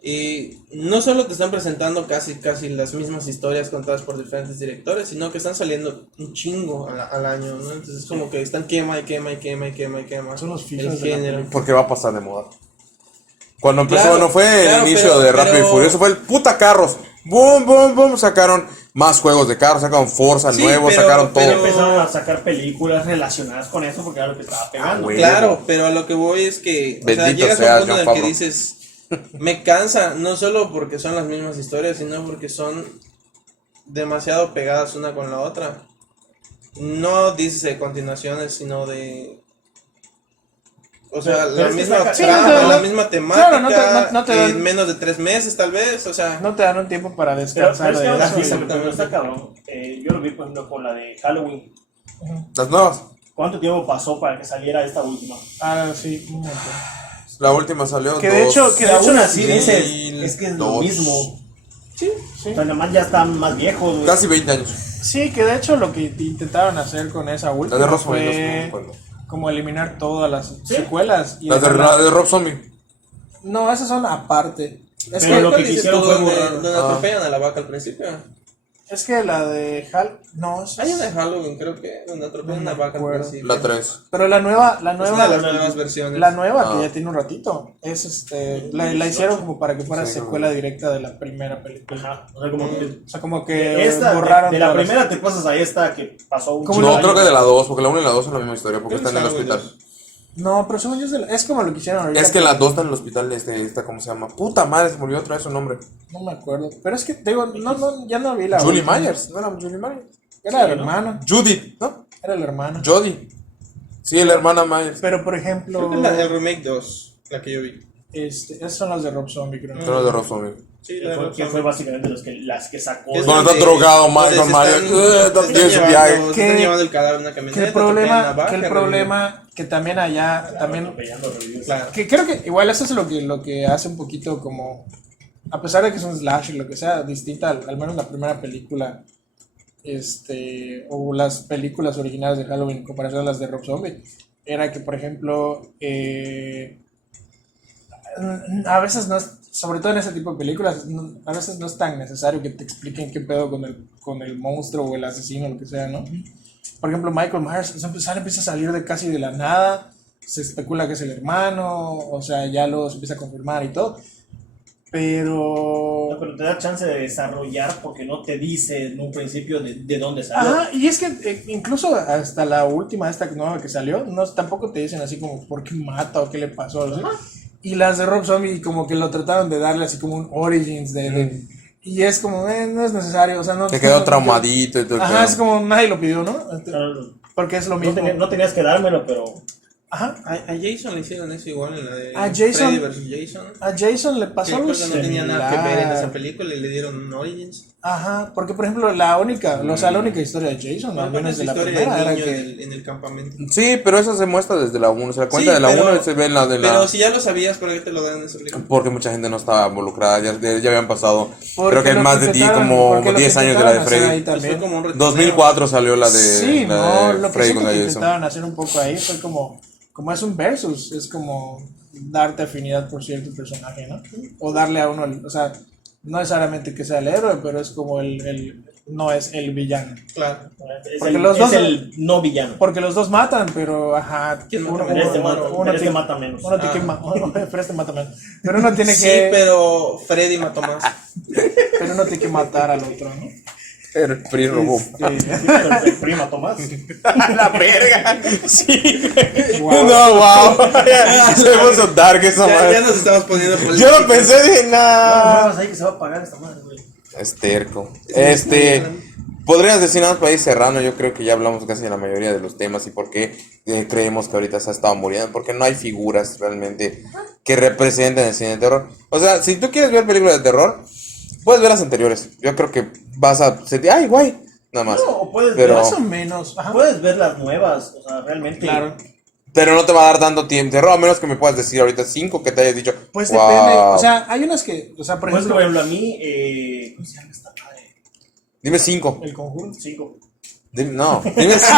Y no solo te están presentando casi las mismas historias contadas por diferentes directores, sino que están saliendo un chingo al año, ¿no? Entonces es como que están quema. Son los el fijos de la género. Porque va a pasar de moda. Cuando empezó, Claro, no fue el claro, inicio pero- de Rápido pero- y Furioso, fue el puta carros. Boom, boom, boom. Sacaron más juegos de carros, sacaron Forza Sí, nuevos, pero- sacaron todo. pero- Empezaron a sacar películas relacionadas con eso porque era lo que estaba pegando. güey. Claro, pero a lo que voy es que, o sea, Bendito llegas a seas, un punto John en el que Favreau. dices, me cansa, no solo porque son las mismas historias, sino porque son demasiado pegadas una con la otra. No dices de continuaciones, sino de... O sea, Pero la es que misma está- sí, trama, no te- la no- misma temática, claro, no te dan- en menos de 3 meses tal vez, o sea... No te dan un tiempo para Pero descansar es que de aún eso. así, Exactamente. pero está cabrón. Yo lo vi, por ejemplo, con la de Halloween. Las nuevas. ¿Cuánto tiempo pasó para que saliera esta última? Ah, sí, un montón. La última salió. Que de hecho- Que aún así sí, dices, es que es lo 2002. mismo. Sí, sí. O sea, nada más ya están más viejos, güey. Casi 20 años. Sí, que de hecho lo que intentaron hacer con esa última La de Rosemary, no sé, no me fue acuerdo. como eliminar todas las secuelas. Y Las de, dejarla- la de Rob Zombie. No, esas son aparte. Es Pero que, lo que ¿Cuál dices quisieron tú, fue donde, borrar. donde atropellan a la vaca al principio? es que la de Hal... No, Hay una de Halloween, creo que, donde atropellan No a me la vaca al acuerdo. principio. La 3. pero la nueva, Es una de las nuevas versiones. la nueva Ah. que ya tiene un ratito, es la hicieron como para que fuera Sí, secuela directa de la primera película. Ajá. O sea, como que O sea, como que esta, borraron de la todas las- primera te pasas a esta que pasó un ¿Cómo chingo No, de creo que años. de la 2, porque la 1 y la 2 son la misma historia, porque Creo que están en el Halloween hospital. 2. No, pero según yo es como lo que hicieron ahorita. Es que la 2 está en el hospital, esta, ¿cómo se llama? Puta madre, se me olvidó otra vez su nombre. No me acuerdo. Pero es que, digo, ya no vi la Julie última. Myers, ¿no era Julie Myers? Era el Sí, ¿no? hermano. Judith, ¿no? Era el hermano. Jodie. Sí, la hermana Myers. Pero por ejemplo, Creo que es el remake 2, la que yo vi. esas son las de Rob Zombie, creo. Pero de Rob Zombie. Sí, Que fue, que fue básicamente las que sacó. Es Cuando está donde- drogado donde Michael se Myers, están- tiene su viaje. se Que- están llevando el cadáver en una camioneta. Que el atropellan problema, la vaca, que el reviven. problema, que también allá, también, Atropellando reviews. Claro. que creo que igual eso es lo que hace un poquito como, a pesar de que es un slash y lo que sea, distinta, al menos la primera película, o las películas originales de Halloween en comparación a las de Rob Zombie, era que, por ejemplo, a veces no es, sobre todo en ese tipo de películas, a veces no es tan necesario que te expliquen qué pedo con el monstruo o el asesino o lo que sea, ¿no? Por ejemplo, Michael Myers empieza a salir de casi de la nada, se especula que es el hermano, o sea, ya lo se empieza a confirmar y todo. pero... No, pero te da chance de desarrollar porque no te dice en un principio de dónde salió. Ajá, y es que incluso hasta la última, esta nueva que salió, no, tampoco te dicen así como por qué mata o qué le pasó. ¿Sí? Y las de Rob Zombie como que lo trataron de darle así como un origins y es como, no es necesario, o sea, no... Se quedó no- traumadito y todo. Ajá, es como nadie lo pidió, ¿no? Claro, Porque es lo no, mismo. no tenías que dármelo, pero Ajá, A Jason le hicieron eso igual en la de A Jason- Freddy vs. Jason. a Jason le Que pasó algo creo que no tenía nada que ver en similar. esa película y le dieron un Origins. Ajá, porque por ejemplo la única historia de Jason, al menos es de la la historia primera, del era niño que... en el campamento. Sí, pero eso se muestra desde la 1. Se la cuenta Sí, de la pero- 1 y se ve en la de la. Pero si ya lo sabías, ¿por qué te lo dan en esa película? Porque mucha gente no estaba involucrada, ya habían pasado. Porque Creo que lo más de intentaron- porque como lo 10 que años de la de intentaron hacer ahí Freddy. Pues fue también. como un retorneo. 2004 salió la de, Sí, la no, de lo que Freddy siento contra que Jason. intentaron hacer un poco ahí fue como es un versus, es como darte afinidad por cierto personaje, ¿no? O darle a uno, o sea, no necesariamente que sea el héroe, pero es como no es el villano. Claro. es, Porque el, los es dos- el no villano. Porque los dos matan, pero ajá, ¿Quién mata uno, menos? Este mata, uno este tiene- mata menos. uno tiene que pero este mata menos. Pero uno tiene Sí, que pero Freddy mató más. pero uno tiene que matar al otro, ¿no? El PRI robó. El prima Tomás. La verga. Sí. Wow. No, wow. Se puso dark esa Ya madre. nos estamos poniendo Yo políticos. lo pensé, dije, No, nah. ahí que se va a pagar esta madre, güey. Es terco. Podrías decir nada más para ir cerrando. Yo creo que ya hablamos casi de la mayoría de los temas y por qué creemos que ahorita se ha estado muriendo. Porque no hay figuras realmente que representen el cine de terror. O sea, si tú quieres ver películas de terror, puedes ver las anteriores. Yo creo que vas a sentir, ay, guay, nada más. No, o puedes, Pero- Más o menos. Ajá. puedes ver las nuevas, o sea, realmente. Claro. Pero no te va a dar tanto tiempo terror, a menos que me puedas decir ahorita 5 que te hayas dicho. Pues wow. depende, o sea, hay unas que, o sea, por Pues, ejemplo, por ejemplo, a mí, ¿cómo se llama esta madre? Dime 5. El Conjuro. 5. No, dime 5.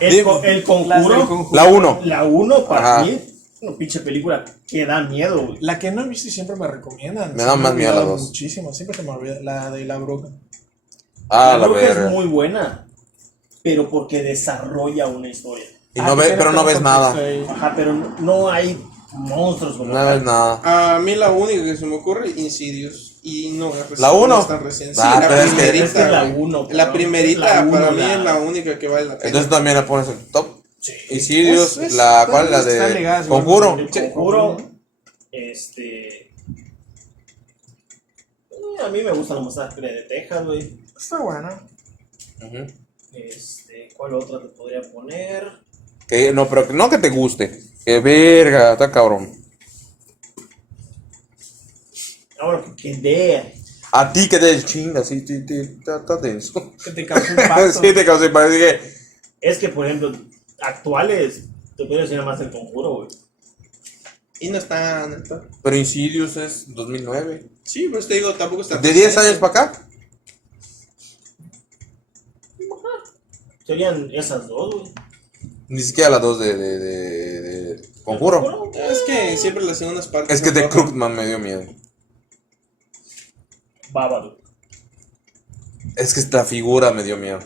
El, Dime- el Las del Conjuro, Conjuro. La 1. la 1 para Ajá. mí, una pinche película que da miedo, güey. La que no he visto y siempre me recomiendan. Me se da ha más miedo la olvidado dos. Muchísimo, siempre se me olvida. La de la bruja. Ah, la Bruja es verga. muy buena, pero porque desarrolla una historia. Y no ve, pero no ves nada. Ajá, pero no hay monstruos como No ves tal. nada. A mí la única que se me ocurre, Insidious. Y no es reciente, ¿La uno? no es tan reciente. Sí, Ah, la pero es que- primerita. es que la güey. uno, La cabrón, primerita es la uno, para mí la- es la única que vale la pena. Entonces también la pones en top. Sí. Insidious, Es- la cual la están de ligadas, Conjuro. El Conjuro, a mí me gusta la masacre de Texas, güey. Está bueno. Ujú. ¿Cuál otra te podría poner? Que no, pero que no que te guste. Que verga, está cabrón. Ahora que dé. A ti que te chinga, sí, está denso. Que te causa impacto. Sí, te causé, parece que. Es que, por ejemplo, actuales, te podría decir más el Conjuro, güey. Y no está, no está. Pero Insidious es 2009. Sí, pues te digo, tampoco está. ¿De 10 años para acá? Serían esas dos, güey. Ni siquiera la 2 de Conjuro. Es que siempre las segundas partes. Es que son de flojas. Crookman me dio miedo. Babadook. Es que esta figura me dio miedo.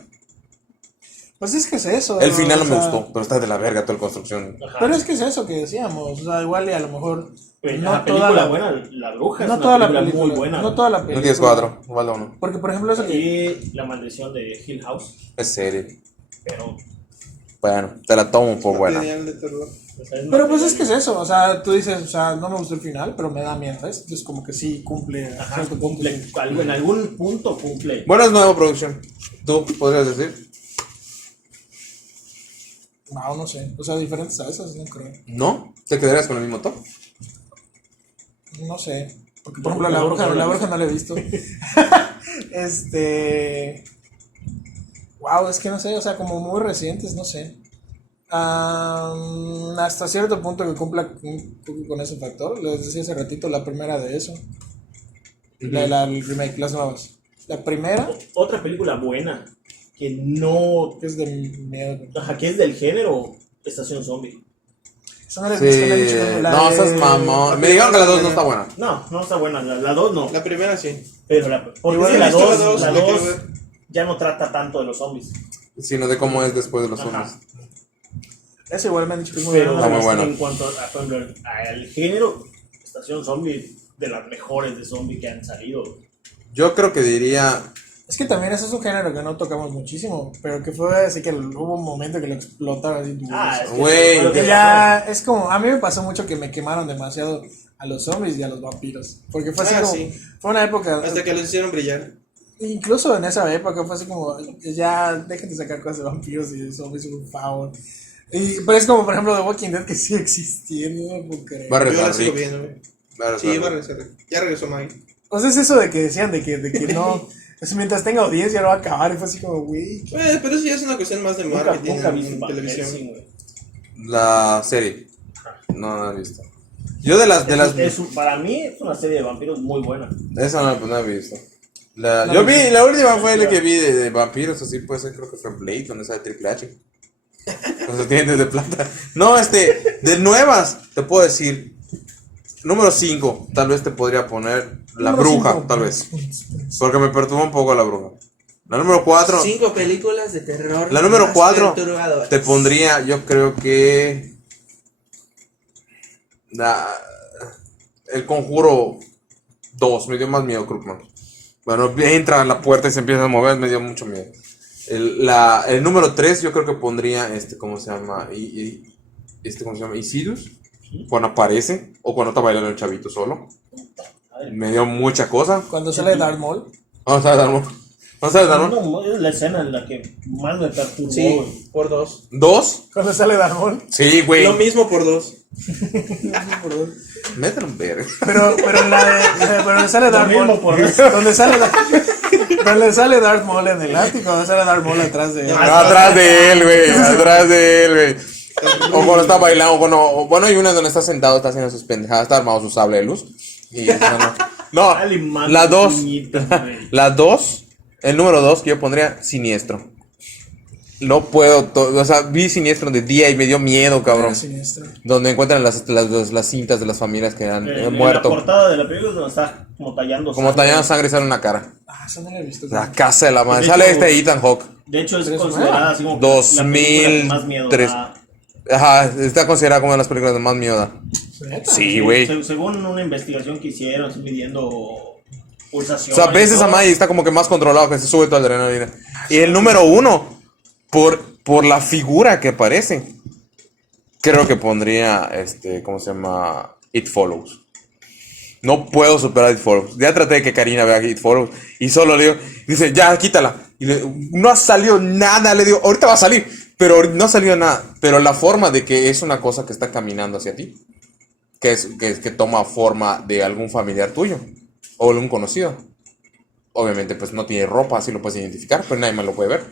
Pues es que es eso. El final no o me sea, gustó, pero está de la verga toda la construcción. Ajá. Pero es que es eso que decíamos. O sea, igual y a lo mejor. Pero no la toda película la- buena, La Bruja, No es toda una la película. muy buena. No toda la No película. tienes 4, vale uno. Porque, por ejemplo, eso que. Y La Maldición de Hill House. Es serie. Pero, Bueno, te la tomo por buena. Material de terror. o sea, Pero pues es que es eso. O sea, tú dices, o sea, no me gustó el final, pero me da miedo. ¿Ves? Entonces, como que sí cumple. a Ajá, cierto punto, cumple. sí. En algún punto cumple. Bueno, es nueva producción. ¿Tú podrías decir? No sé. O sea, diferentes a esas, no creo. ¿No? ¿Te quedarías con el mismo top? No sé. Porque, por ejemplo, la bruja no la he visto. Wow, es que no sé, o sea, como muy recientes, no sé. Hasta cierto punto que cumpla un poco con ese factor. Les decía hace ratito, la primera de eso. El remake, las nuevas. La primera, Otra película buena que no. que es de miedo. Ajá, que es del género Estación Zombie. Esa no la he Sí. visto, me han dicho que la No, de- seas mamón. Me dijeron que la 2 no está buena. No está buena. La 2 no. La primera sí. Pero porque Igual es que he la visto 2 la dos, la la quiero 2 ver. ya no trata tanto de los zombies. Sino de cómo es después de los Ajá. zombies. Esa igual me han dicho que es muy Pero buena. Está muy buena. en cuanto a, por ejemplo, al género Estación Zombie de las mejores de zombie que han salido. Yo creo que diría. Es que también eso es un género que no tocamos muchísimo, pero que fue así que hubo un momento que lo explotaron así. Es que Güey, fue lo que Que ya es como, a mí me pasó mucho que me quemaron demasiado a los zombies y a los vampiros, porque fue así como, sí. fue una época, Hasta que los hicieron brillar. incluso en esa época fue así como, ya dejen de sacar cosas de vampiros y de zombies, por favor. Pero es como, por ejemplo, The Walking Dead que sigue existiendo, no puedo creer. Va a Yo regresar la sigo Rick. viendo, güey. Va a Sí, regresar va a Rick. regresar. Ya regresó Maggie. O sea, es eso de que decían de que no, pues mientras tenga audiencia no va a acabar, y fue así como, güey. Pero eso ya es una cuestión más de Nunca marketing vi en Van televisión. Helsing, güey. La serie. No la he visto. Yo de las. Para mí es una serie de vampiros muy buena. Esa no he visto. Yo vi, la última fue la que vi de vampiros, así puede ser, creo que fue Blade, donde sale Triple H. Con sus dientes de plata. No, de nuevas, te puedo decir. Número 5, tal vez te podría poner La Número Bruja, cinco. tal vez. Porque me perturba un poco La Bruja. La número 4, 5 películas de terror. la número más 4 perturbadoras. te pondría, yo creo que. El Conjuro 2, me dio más miedo, Krugman. Bueno, entra a la puerta y se empieza a mover, me dio mucho miedo. El número 3 yo creo que pondría, ¿cómo se llama? ¿Cómo se llama? Insidious. Cuando aparece, o cuando está bailando el chavito solo. Me dio mucha cosa. Cuando sale Darth Maul. Vamos a dar No, es la escena en la que más me perturbó, Sí, güey. por 2. 2. Cuando sale Darth Maul. Sí, güey. Lo mismo por 2. Mételo un verga. Pero donde sale Darth mismo Maul. por- Donde sale Darth Maul en el ático, donde sale Darth Maul atrás de él. Atrás de él, güey. Atrás de él, güey. O cuando está bailando, bueno, hay una donde está sentado, está haciendo sus pendejadas, está armado su sable de luz. Y no, Alemán, la 2. puñetas, güey. La 2, el número 2 que yo pondría Siniestro. No puedo, o sea, vi Siniestro de día y me dio miedo, cabrón. Siniestro. Donde encuentran las cintas de las familias que han En la muerto. portada de la película es donde está como tallando Como sangre. tallando sangre sale una cara. Ah, eso no lo he visto. La casa de la madre. De Sale hecho, Ethan Hawke. De hecho, es Pero es considerada nueva. así como la película que más miedo 2003. da. Ajá, está considerada como una de las películas de más miedo. ¿Neta? Sí, güey. Según una investigación que hicieron, midiendo O pulsaciones. sea, ves esa todo. madre y está como que más controlado, que se sube toda la adrenalina. Y el número 1, por la figura que aparece, creo que pondría, ¿cómo se llama? It Follows. No puedo superar It Follows. Ya traté de que Karina vea It Follows y solo le digo, dice, ya, quítala. Y no ha salido nada, le digo, ahorita va a salir, pero no ha salido nada. Pero la forma de que es una cosa que está caminando hacia ti, que toma forma de algún familiar tuyo o algún conocido. Obviamente, pues no tiene ropa, así lo puedes identificar, pero nadie más lo puede ver.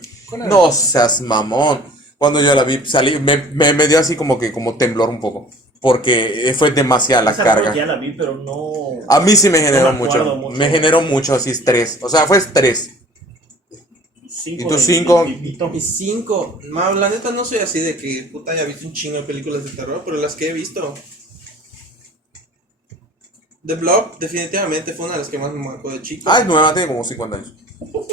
No seas mamón. Cuando yo la vi, salí, me dio así como temblor un poco. Porque fue demasiada la Esa carga. ya la vi, pero no. A mí sí me generó No me acuerdo mucho. mucho. Me generó mucho así estrés. O sea, fue estrés. Cinco ¿Y tú de- 5? de Pipito. Y 5. La neta no soy así de que puta haya visto un chingo de películas de terror, pero las que he visto. The Blob definitivamente fue una de las que más me marcó de chico. Ah, es nueva, tiene como 50 años.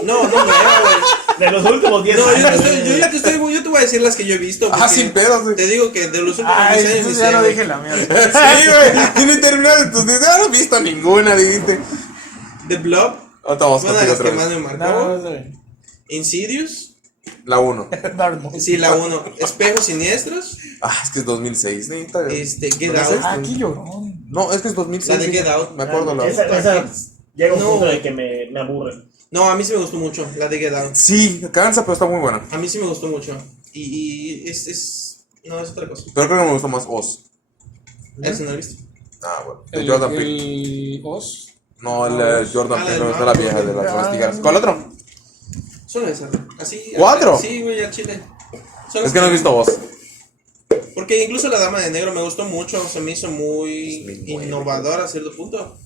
No nueva, güey. De los últimos 10 No, años. yo te voy a decir las que yo he visto. Ah, porque sin pedos, güey. Te digo que de los últimos Ay, 10 años entonces ni ya sé, no güey. dije la mía. Sí, güey. Tiene terminado entonces. No he visto ninguna, dijiste. The Blob Ahorita vamos fue una de las contigo que otra más vez. me No, marcó. no, está bien. Insidious. La 1. Darth Maul. Sí, la 1. Espejos siniestros. Ah, es que es 2006. ¿No? Get ¿No Out. es Ah, qué llorón. No, es que es 2006. La de sí. Get Out. Me acuerdo la Esa llega un No. punto de que me aburre. No, a mí sí me gustó mucho. La de Get Out. Sí, cansa, pero está muy buena. A mí sí me gustó mucho. Y no, es otra cosa. Pero creo que me gustó más Oz. Esa no la he visto. Ah, bueno. De Jordan Peele. El Oz. No, Jordan Ah, Peele, la no del está la Marvel. vieja de las Ah. tijeras. ¿Cuál otro? Solo esa. Así. ¿Cuatro? Sí, güey, al chile. Solo Es que no he visto Oz. Porque incluso la Dama de Negro me gustó mucho. Se me hizo muy Es muy buena, innovadora a cierto punto.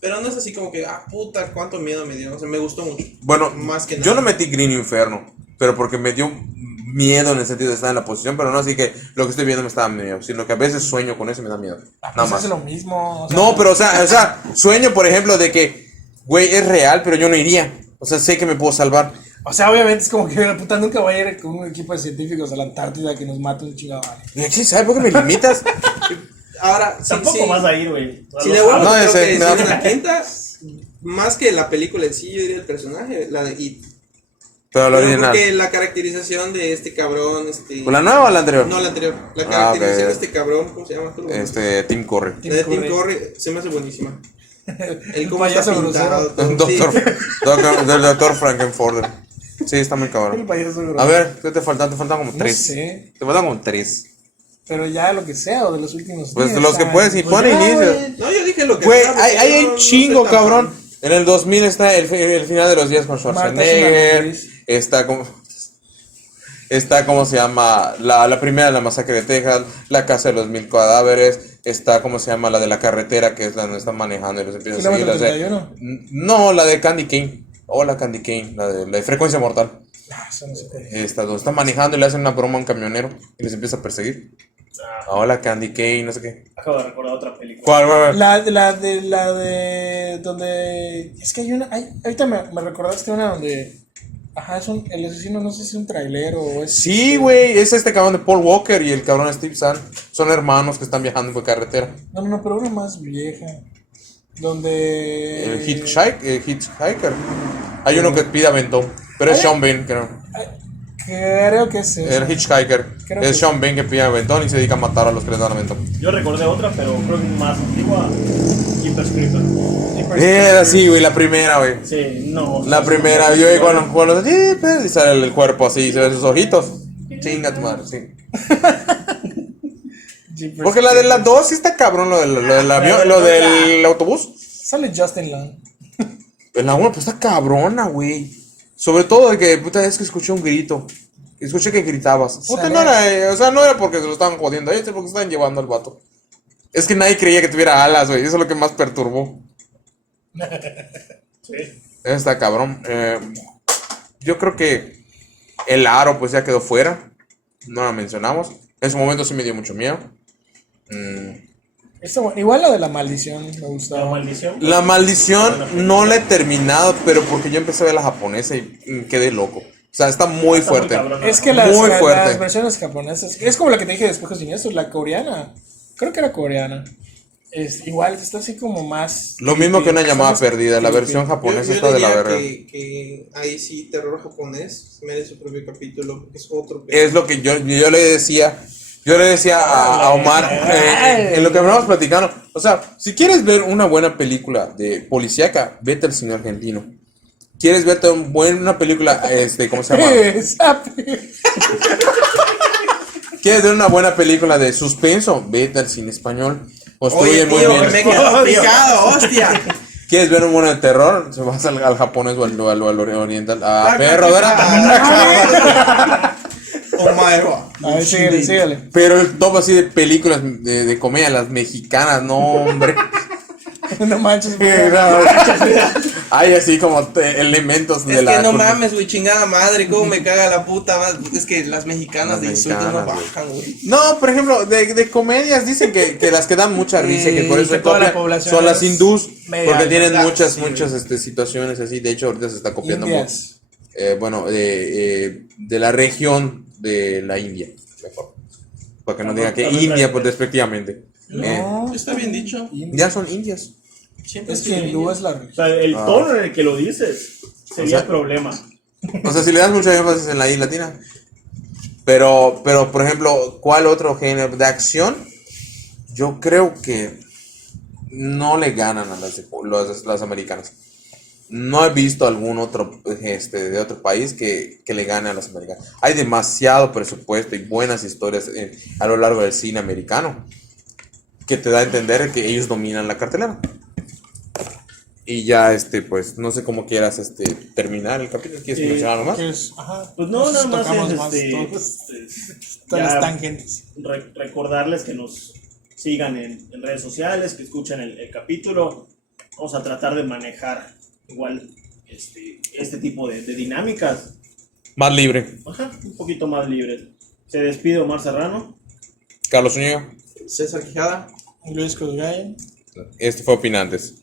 Pero no es así como que, puta, cuánto miedo me dio. O sea, me gustó mucho. Bueno, Más que yo nada. no metí Green Inferno, pero porque me dio miedo en el sentido de estar en la posición, pero no así que lo que estoy viendo me está dando miedo, sino que a veces sueño con eso y me da miedo. Nada Pues más. es lo mismo. o sea, No, pero o sea, sueño, por ejemplo, de que, güey, es real, pero yo no iría. O sea, sé que me puedo salvar. O sea, obviamente es como que la puta nunca voy a ir con un equipo de científicos a la Antártida que nos mate un chingado. Sí, ¿sabes por qué me limitas? Ahora, Tampoco vas a ir, güey. Si de huevos No, creo ese, que no. decir en la quinta, más que la película en sí, yo diría el personaje, la de It. Pero lo Pero original. porque la caracterización de este cabrón, ¿La nueva o la anterior? No, la anterior. La Ah, caracterización ok. de este cabrón, ¿cómo se llama? ¿Tú lo conoces? Tim Curry. La de Tim Curry. Curry se me hace buenísima. El cómo payaso está pintado. grosero. todo, sí. Del doctor Frankenfurter. Sí, está muy El cabrón. payaso A grosero. ver, ¿qué te faltan? Te faltan como No 3. sé. Te faltan como 3. Pero ya lo que sea, o de los últimos. Pues 10 los que años. puedes y Pues pone ya, inicio. güey. No, yo dije lo que Güey, sea, porque hay yo un no chingo, soy tan cabrón. fan. En el 2000 está el final de los días con Marta Schwarzenegger. Schwarzenegger. Está como se llama la primera, la masacre de Texas, la casa de los 1000 cadáveres. Está como se llama la de la carretera, que es la donde están manejando y los empiezan a seguir. Kilómetro la de- 31. No, la de Candy Cane. Hola Candy Cane, la de frecuencia mortal. Ah, eso no sé cuál es. Esta, donde están manejando y le hacen una broma a un camionero y les empieza a perseguir. Hola Candy Cane, no sé qué. Acabo de recordar otra película. ¿Cuál? La de donde es que hay una, ahorita me recordaste una donde, ajá, el asesino no sé si es un trailero o es. Sí, güey, es este cabrón de Paul Walker y el cabrón Steve Zahn. Son hermanos que están viajando por carretera. No, pero una más vieja, donde. El Hitchhiker. Hay uno que pide aventón, pero es Sean Bean, creo. Creo que es eso. El Hitchhiker. Creo Es que- Sean Bean que pide aventón y se dedica a matar a los que les dan aventón. Yo recordé otra, pero creo que más antigua. Jeepers Creepers. Era así, güey, la primera, güey. Sí, no. La primera, yo vi con los jeepers y sale el cuerpo así y se ven sus ojitos. Chinga tu madre, sí. Jeepers Porque la de las dos sí está cabrón, lo del avión, lo del autobús. Sale Justin Long. En la 1, pues está cabrona, güey. Sobre todo de que, puta, es que escuché un grito. Escuché que gritabas. Puta, no era, o sea, no era porque se lo estaban jodiendo, es porque se estaban llevando al vato. Es que nadie creía que tuviera alas, güey. Eso es lo que más perturbó. Sí. Está cabrón. Yo creo que el aro, pues ya quedó fuera. No la mencionamos. En su momento sí me dio mucho miedo. Igual la de la maldición me La gustaba. maldición. La maldición no la he terminado, pero porque yo empecé a ver la japonesa y quedé loco. O sea, está muy Está muy fuerte. cabrona. Es que Muy fuerte. las versiones japonesas, es como la que te dije de Espejos Siniestros, la coreana. Creo que era coreana. Igual está así como más. Lo mismo que una creepy, llamada está más perdida. La creepy. versión japonesa Yo está de la diría verga. que ahí sí, terror japonés merece su propio capítulo, porque es otro pedo. Es lo que yo le decía. Yo le decía a Omar en lo que hablábamos platicando. O sea, si quieres ver una buena película de policíaca, vete al cine argentino. ¿Quieres verte una película, ¿cómo se llama? ¿Quieres ver una buena película de suspenso? Vete al cine español. Oye, Construyen muy tío, bien. que me he quedado picado, hostia. ¿Quieres ver un bueno de terror? Se vas al japonés o al oriental. Ah, Ah, perro, ¿verdad? Omaero. A ver, síguele. Pero el top así de películas de comedia, las mexicanas, no, hombre. No manches, Hay así como elementos Es de la. que no mames, güey, chingada madre, cómo me caga la puta madre. Es que las mexicanas Las de insultos no mexicanas, bajan, güey. No, por ejemplo, de comedias dicen que las que dan mucha risa y que por eso que toda la copian población son las es hindús, media, porque tienen ¿verdad? muchas Sí, situaciones así. De hecho, ahorita se está copiando Indias. de la región de la India, mejor. Para que no digan que También India, hay- pues despectivamente. No, Está bien dicho. Ya son indias. Siempre es que hindú es la O religión. sea, el tono en el que lo dices sería O sea, problema. O sea, si le das mucho énfasis en la I latina. Pero, por ejemplo, ¿cuál otro género de acción? Yo creo que no le ganan a las americanas. No he visto algún otro de otro país que le gane a las americanas. Hay demasiado presupuesto y buenas historias a lo largo del cine americano que te da a entender que ellos dominan la cartelera. Y ya, pues, no sé cómo quieras terminar el capítulo. ¿Quieres mencionar algo más? Que es- ajá, Pues no, nada más tocamos es más todas ya las tangentes. recordarles que nos sigan en redes sociales, que escuchen el capítulo. Vamos a tratar de manejar igual este tipo de dinámicas. Más libre. Ajá, un poquito más libres. Se despide Omar Serrano. Carlos Zúñiga. César Quijada. Luis Cosgay. Este fue Opinantes.